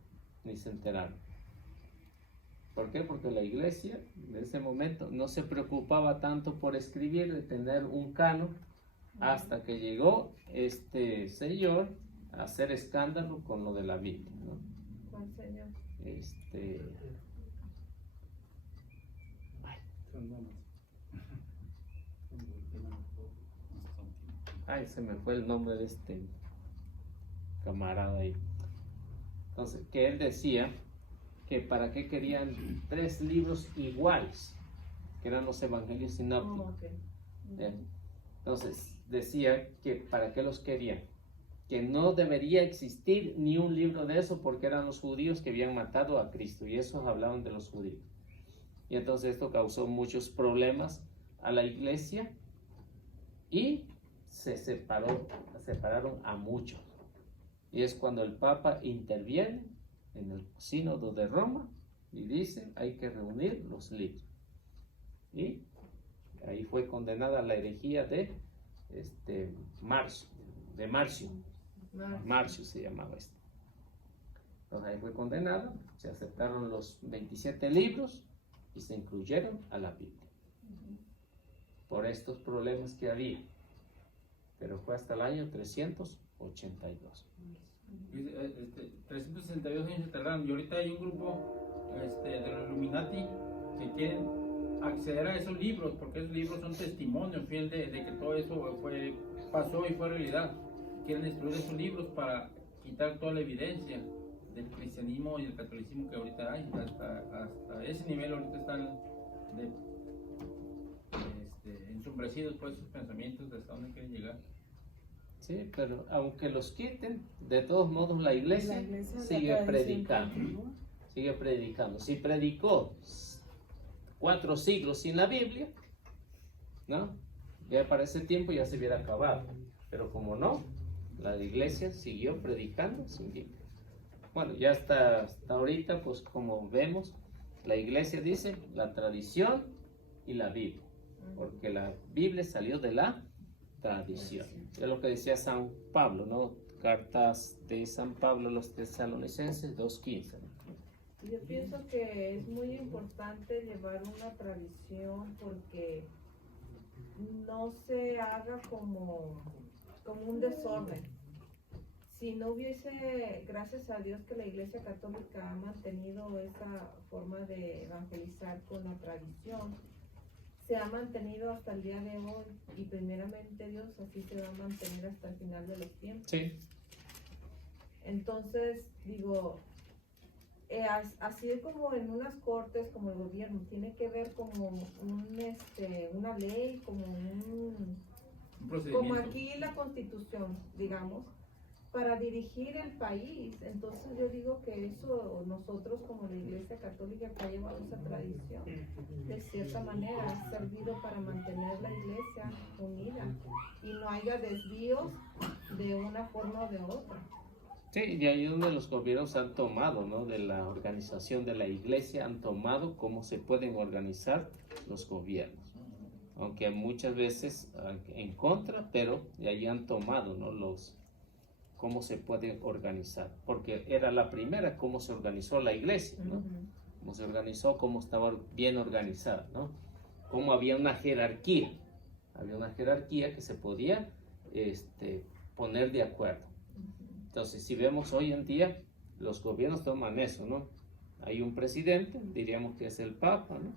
ni se enteraron. ¿Por qué? Porque la iglesia en ese momento no se preocupaba tanto por escribir, de tener un canon, hasta que llegó este señor a hacer escándalo con lo de la Biblia, ¿no? ¿Cuál señor? Se me fue el nombre de este camarada ahí. Entonces, que él decía que para qué querían 3 libros iguales, que eran los evangelios sinópticos. Okay. Entonces, decía que para qué los querían, que no debería existir ni un libro de eso porque eran los judíos que habían matado a Cristo y esos hablaban de los judíos. Y entonces esto causó muchos problemas a la iglesia y se separaron a muchos. Y es cuando el Papa interviene en el sínodo de Roma y dice hay que reunir los libros. Y ahí fue condenada la herejía de Marcio se llamaba esto. Entonces ahí fue condenada, se aceptaron los 27 libros y se incluyeron a la Biblia. Por estos problemas que había. Pero fue hasta el año 382. 362 años se tardaron. Y ahorita hay un grupo de los Illuminati que quieren acceder a esos libros, porque esos libros son testimonio fiel de que todo eso pasó y fue realidad. Quieren destruir esos libros para quitar toda la evidencia del cristianismo y del catolicismo que ahorita hay. Hasta ese nivel ahorita están ensombrecidos por esos pensamientos de hasta dónde quieren llegar. Sí, pero aunque los quiten, de todos modos la iglesia sigue predicando. Sigue predicando. Si predicó 4 siglos sin la Biblia, ¿no? Ya para ese tiempo ya se hubiera acabado. Pero como no, la iglesia siguió predicando sin Biblia. Bueno, ya hasta ahorita, pues como vemos, la iglesia dice la tradición y la Biblia. Porque la Biblia salió de la tradición. Es lo que decía San Pablo, ¿no? Cartas de San Pablo a los Tesalonicenses 2:15. Yo pienso que es muy importante llevar una tradición porque no se haga como un desorden. Si no hubiese, gracias a Dios que la Iglesia Católica ha mantenido esa forma de evangelizar con la tradición, se ha mantenido hasta el día de hoy y primeramente Dios así se va a mantener hasta el final de los tiempos. Sí. Entonces, digo, así como en unas cortes, como el gobierno, tiene que ver como una ley, como aquí la Constitución, digamos, para dirigir el país. Entonces yo digo que eso nosotros como la Iglesia Católica que ha llevado esa tradición, de cierta manera ha servido para mantener la Iglesia unida y no haya desvíos de una forma o de otra. Sí, y ahí donde los gobiernos han tomado, ¿no? De la organización de la Iglesia, han tomado cómo se pueden organizar los gobiernos. Aunque muchas veces en contra, pero de ahí han tomado, ¿no? Cómo se puede organizar, porque era la primera cómo se organizó la iglesia, ¿no? Cómo se organizó, cómo estaba bien organizada, ¿no? Cómo había una jerarquía que se podía poner de acuerdo. Entonces, si vemos hoy en día, los gobiernos toman eso, ¿no? Hay un presidente, diríamos que es el Papa, ¿no?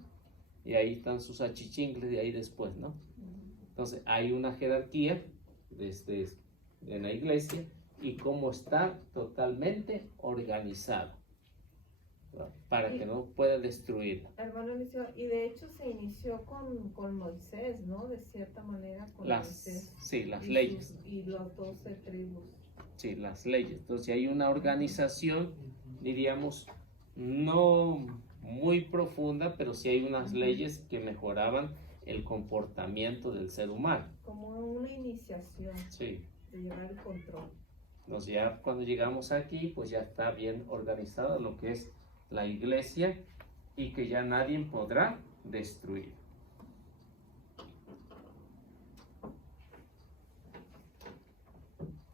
Y ahí están sus achichingles de ahí después, ¿no? Entonces, hay una jerarquía en la iglesia y cómo está totalmente organizada, ¿no? Para que no pueda destruirla. Hermano Eliseo, y de hecho se inició con Moisés, ¿no? De cierta manera con Moisés. Sí, las leyes. Y los 12 tribus. Sí, las leyes. Entonces hay una organización, diríamos, no muy profunda, pero sí hay unas leyes que mejoraban el comportamiento del ser humano. Como una iniciación. Sí. De llevar el control. Entonces ya cuando llegamos aquí, pues ya está bien organizado lo que es la iglesia y que ya nadie podrá destruir.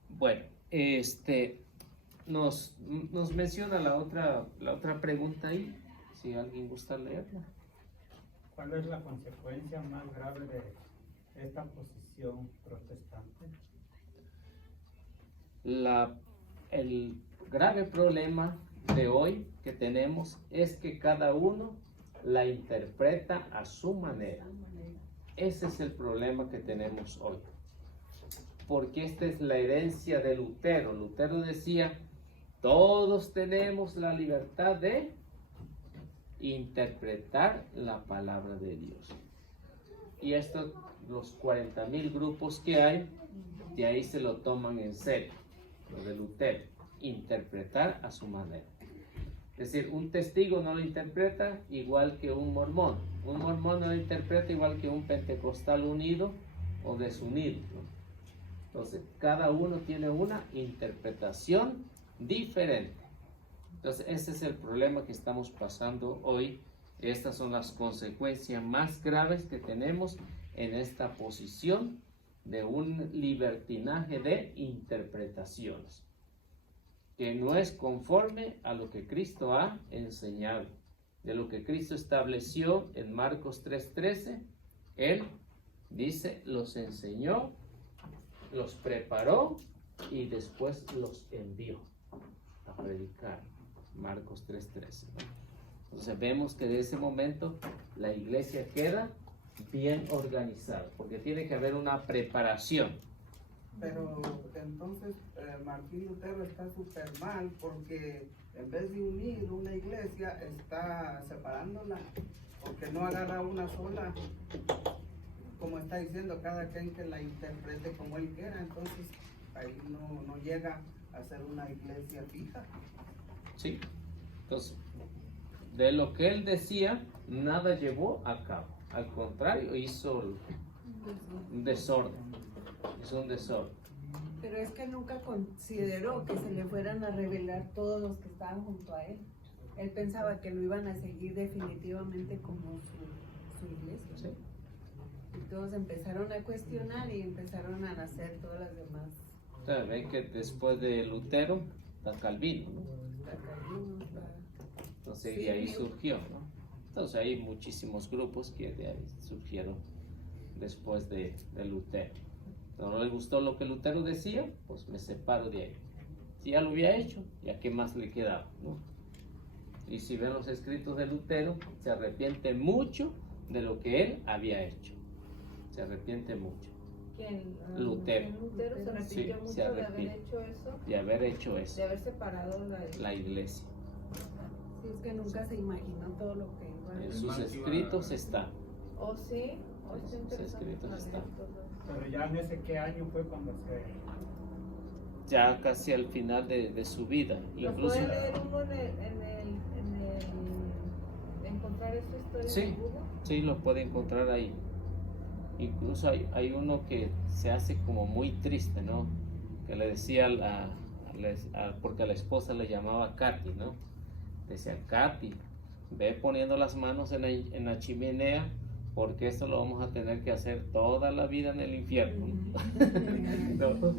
Bueno, nos menciona la otra pregunta ahí, si alguien gusta leerla. ¿Cuál es la consecuencia más grave de esta posición protestante? El grave problema de hoy que tenemos es que cada uno la interpreta a su manera. Ese es el problema que tenemos hoy. Porque esta es la herencia de Lutero. Lutero decía, todos tenemos la libertad de interpretar la palabra de Dios. Y estos, los 40,000 grupos que hay, de ahí se lo toman en serio. lo de Lutero, interpretar a su manera. Es decir, un testigo no lo interpreta igual que un mormón no lo interpreta igual que un pentecostal unido o desunido, ¿no? Entonces, cada uno tiene una interpretación diferente. Entonces, ese es el problema que estamos pasando hoy. Estas son las consecuencias más graves que tenemos en esta posición de un libertinaje de interpretaciones, que no es conforme a lo que Cristo ha enseñado, de lo que Cristo estableció en Marcos 3:13. Él dice, los enseñó, los preparó y después los envió a predicar. Marcos 3:13, ¿no? Entonces vemos que de ese momento la iglesia queda bien organizada, porque tiene que haber una preparación. Pero entonces Martín Lutero está súper mal, porque en vez de unir una iglesia está separándola, porque no agarra una sola, como está diciendo, cada quien que la interprete como él quiera. Entonces ahí no llega a ser una iglesia fija. Sí, entonces de lo que él decía nada llevó a cabo, al contrario hizo un desorden. Es un desorden. Pero es que nunca consideró que se le fueran a revelar todos los que estaban junto a él. Él pensaba que lo iban a seguir definitivamente como su iglesia. Sí. Y todos empezaron a cuestionar y empezaron a nacer todas las demás. Ustedes ven que después de Lutero está Calvino, ¿no? Está Calvino, está... Entonces Sí, de ahí sí. surgió, ¿no? Entonces hay muchísimos grupos que de ahí surgieron después de Lutero. No les gustó lo que Lutero decía, pues me separo de ahí. Si ya lo había hecho, ya qué más le quedaba, ¿no? Y si ven los escritos de Lutero, se arrepiente mucho de lo que él había hecho. Se arrepiente mucho. ¿Quién? Lutero. Lutero se arrepintió Sí, mucho se de haber arrepiente. hecho eso, De haber hecho de eso, haber separado la iglesia. Sí, es que nunca se imaginó todo lo que iba En sus escritos está. ¿Oh, sí? Oh, está Sus interesante. escritos están. Pero ya en ese qué año fue cuando se... Ya casi al final de su vida. ¿Lo Incluso, puede leer uno encontrar esta historia Sí. en Google? sí, lo puede encontrar ahí. Incluso hay uno que se hace como muy triste, ¿no? Que le decía porque a la esposa le llamaba Katy, ¿no? Decía, Katy, ve poniendo las manos en la chimenea, porque esto lo vamos a tener que hacer toda la vida en el infierno. ¿No?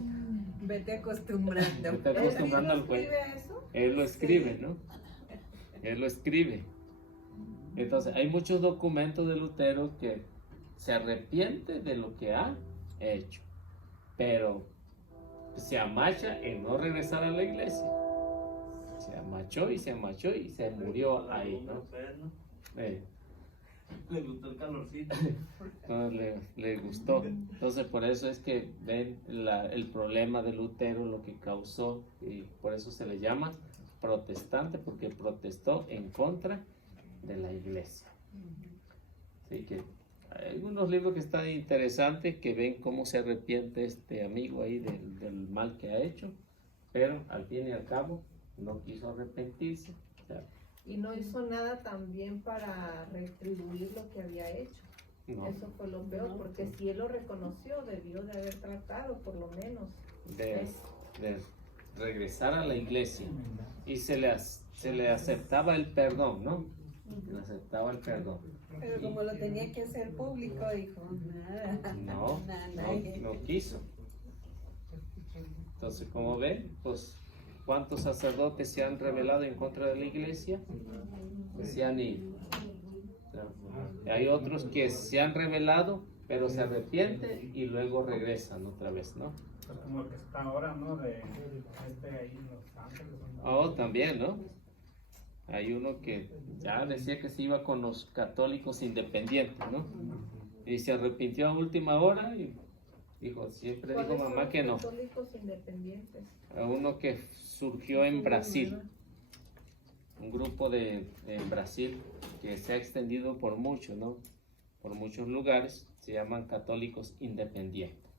Vete acostumbrando. Está acostumbrando al juego. ¿Escribe eso? Él lo escribe, ¿no? Él lo escribe. Entonces, hay muchos documentos de Lutero que se arrepiente de lo que ha hecho, pero se amacha en no regresar a la iglesia. Se amachó y se murió ahí, ¿no? Le gustó el calorcito. No, le gustó. Entonces, por eso es que ven el problema de Lutero, lo que causó, y por eso se le llama protestante, porque protestó en contra de la iglesia. Así que hay algunos libros que están interesantes, que ven cómo se arrepiente este amigo ahí del mal que ha hecho, pero al fin y al cabo no quiso arrepentirse. O sea, Y no hizo nada también para retribuir lo que había hecho. no, Eso fue lo peor, porque si él lo reconoció, debió de haber tratado, por lo menos. de regresar a la iglesia, y se le aceptaba el perdón, ¿no? Le aceptaba el perdón. Pero como lo tenía que hacer público, dijo, nada. No, no quiso. Entonces, como ven, pues, ¿cuántos sacerdotes se han rebelado en contra de la iglesia? Se han ido. Hay otros que se han rebelado, pero se arrepienten y luego regresan otra vez, ¿no? Pues como el que está ahora, ¿no? De ahí en Los Ángeles. Oh, también, ¿no? Hay uno que ya decía que se iba con los católicos independientes, ¿no? Y se arrepintió a última hora y siempre dijo mamá que no. Católicos independientes. A uno que surgió en Brasil, un grupo en Brasil que se ha extendido por mucho, ¿no? Por muchos lugares, se llaman católicos independientes.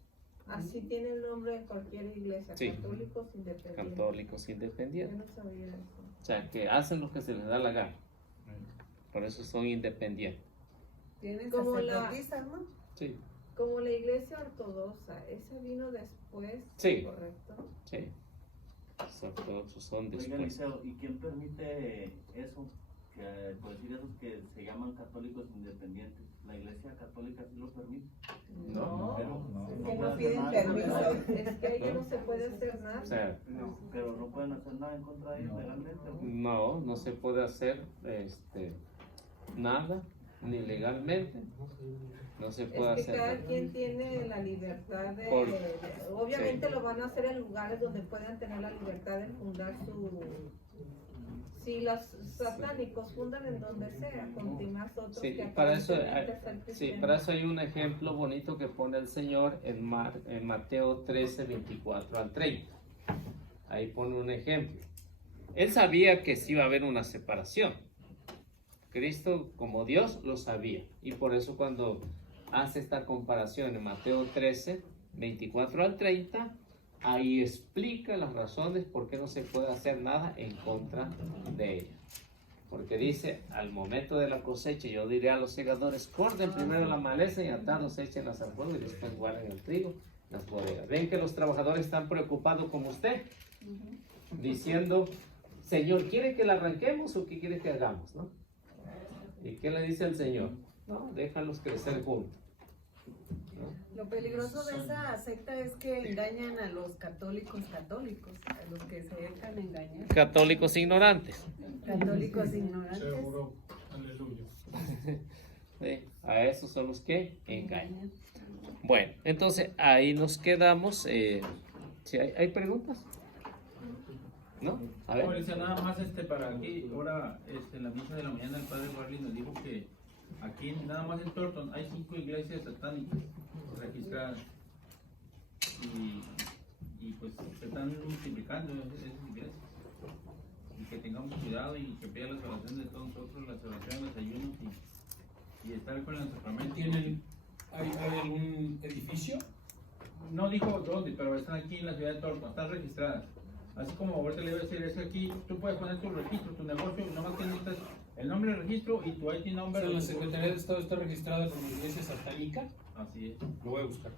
Así tiene el nombre de cualquier iglesia, Sí. católicos independientes. Católicos Yo independientes. no sabía eso. O sea, que hacen lo que se les da la gana. Por eso son independientes. Tienen Como la- sacerdotisas, ¿no? Sí, Como la iglesia ortodoxa, esa vino después, Sí. ¿correcto? sí. Los ortodoxos son Oiga, después. Eliseo, ¿y quién permite eso? Que, por decir esos que se llaman católicos independientes. ¿La iglesia católica sí lo permite? No. Pero Es no que no puede hacer piden nada permiso. contra ellos. Es que ahí no se puede hacer nada. O sea, Pero no pueden hacer nada en contra de ellos legalmente. ¿no? no se puede hacer nada, ni legalmente. No se puede Es que hacer cada nada. quien tiene la libertad de... Por- obviamente sí. lo van a hacer en lugares donde puedan tener la libertad de fundar su... Si los satánicos fundan en donde sea, con más otros Sí, que para eso, aparentemente ser sí, cristianos. para eso hay un ejemplo bonito que pone el Señor en Mateo 13, 24 al 30. Ahí pone un ejemplo. Él sabía que sí iba a haber una separación. Cristo, como Dios, lo sabía. Y por eso cuando hace esta comparación en Mateo 13, 24 al 30, ahí explica las razones por qué no se puede hacer nada en contra de ella. Porque dice, al momento de la cosecha, yo diré a los segadores, corten primero la maleza y atados echen al fuego y después guarden el trigo en las bodegas. Ven que los trabajadores están preocupados como usted, diciendo, Señor, ¿quiere que la arranquemos o qué quiere que hagamos? ¿No? ¿Y qué le dice el Señor? No, déjalos crecer juntos. Lo peligroso de esa secta es que engañan a los católicos, a los que se dejan engañar. Católicos ignorantes. Católicos ignorantes. Seguro, aleluya. Sí, a esos son los que engañan. Bueno, entonces ahí nos quedamos. ¿Sí hay preguntas? ¿No? A ver. Dice nada más para aquí, ahora en la misa de la mañana el padre Warley nos dijo que aquí nada más en Thornton hay 5 iglesias satánicas registradas y pues se están multiplicando esas iglesias y que tengamos cuidado y que pida las oraciones de todos nosotros, las oraciones, los ayunos y estar con el sacramento. ¿Hay algún edificio? No dijo dónde, pero están aquí en la ciudad de Thornton, están registradas. Así como ahorita le iba a decir, es que aquí tú puedes poner tu registro, tu negocio, nomás que necesitas el nombre del registro y tu ID O number. sea, la Secretaría de Estado está registrada como iglesia satánica. Así es. Lo voy a buscar.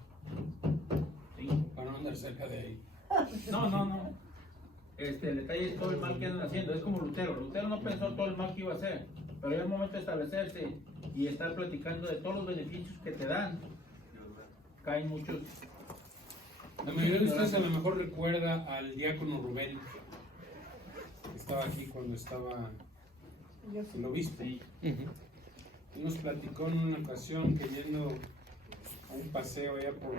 Sí. Para no andar cerca de ahí. No. El detalle es todo el mal que andan haciendo. Es como Lutero. Lutero no pensó todo el mal que iba a hacer. Pero era el momento de establecerse y estar platicando de todos los beneficios que te dan. Caen muchos. La mayoría de ustedes a lo mejor recuerda al diácono Rubén, que estaba aquí cuando estaba el obispo. Sí. Y nos platicó en una ocasión que yendo a un paseo allá por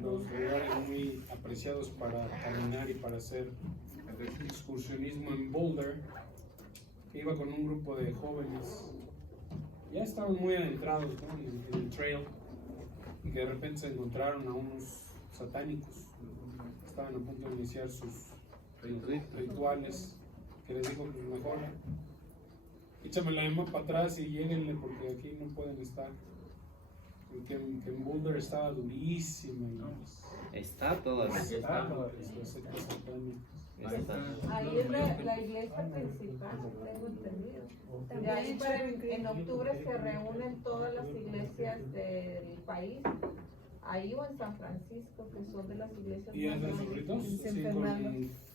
los lugares muy apreciados para caminar y para hacer excursionismo en Boulder, que iba con un grupo de jóvenes, ya estaban muy adentrados, ¿no?, en el trail, y que de repente se encontraron a unos satánicos, estaban a punto de iniciar sus rituales, que les dijo, pues mejor échame la llama para atrás y lléguenle porque aquí no pueden estar. Que en Boulder estaba durísimo. Está todavía. Está. Ahí es la iglesia principal, tengo entendido. De ahí en octubre se reúnen todas las iglesias del país, ahí o en San Francisco, que son de las iglesias ¿Y hacen sus ritos? Sí,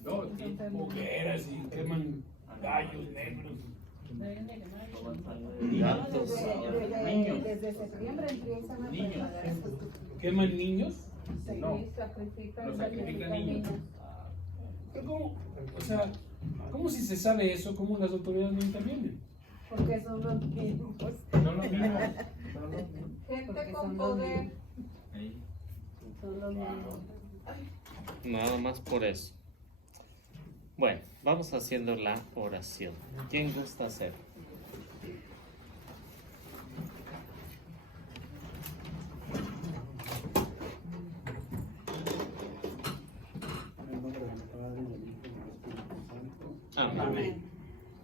con hogueras y queman gallos negros. Desde septiembre empiezan a preparar esto. ¿Queman niños? Sí, sacrifican niños. Pero ¿cómo? O sea, ¿cómo si se sabe eso? ¿Cómo las autoridades no intervienen? Porque son los mismos. Son los mismos. Gente con poder. Son los mismos. Nada más por eso. Bueno, vamos haciendo la oración. ¿Quién gusta hacer? En el nombre del Padre, del Hijo y del Espíritu Santo. Amén.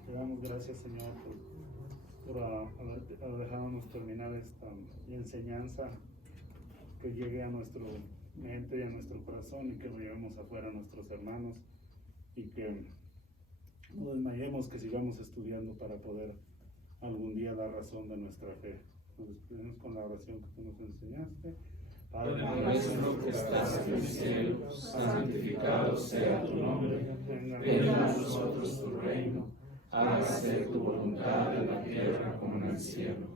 Te damos gracias, Señor, por dejarnos terminar esta enseñanza que llegue a nuestra mente y a nuestro corazón y que lo llevemos afuera a nuestros hermanos y que no desmayemos, que sigamos estudiando para poder algún día dar razón de nuestra fe. Nos despedimos con la oración que tú nos enseñaste. Padre nuestro que estás en el cielo, santificado sea tu nombre. Venga a nosotros tu reino. Hágase tu voluntad en la tierra como en el cielo.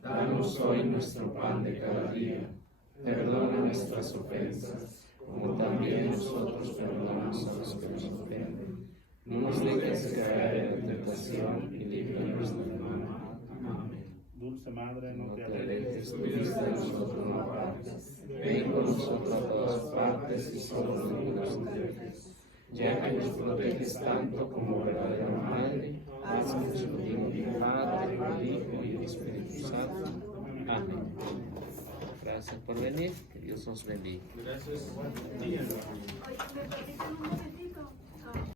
Danos hoy nuestro pan de cada día. Perdona nuestras ofensas, como también nosotros perdonamos a los que nos ofenden. No nos dejes caer en tentación y líbranos del mal. Amén. Dulce Madre, no te alejes, tu vista de nosotros no apartes. Ven con nosotros a todas partes y solo líbranos del mal. Ya que nos proteges tanto como verdadera Madre, haznos bien del Padre, del Hijo y del Espíritu Santo. Amén. Gracias por venir, que Dios nos bendiga. Gracias. Oye, ¿me permiten un momentito?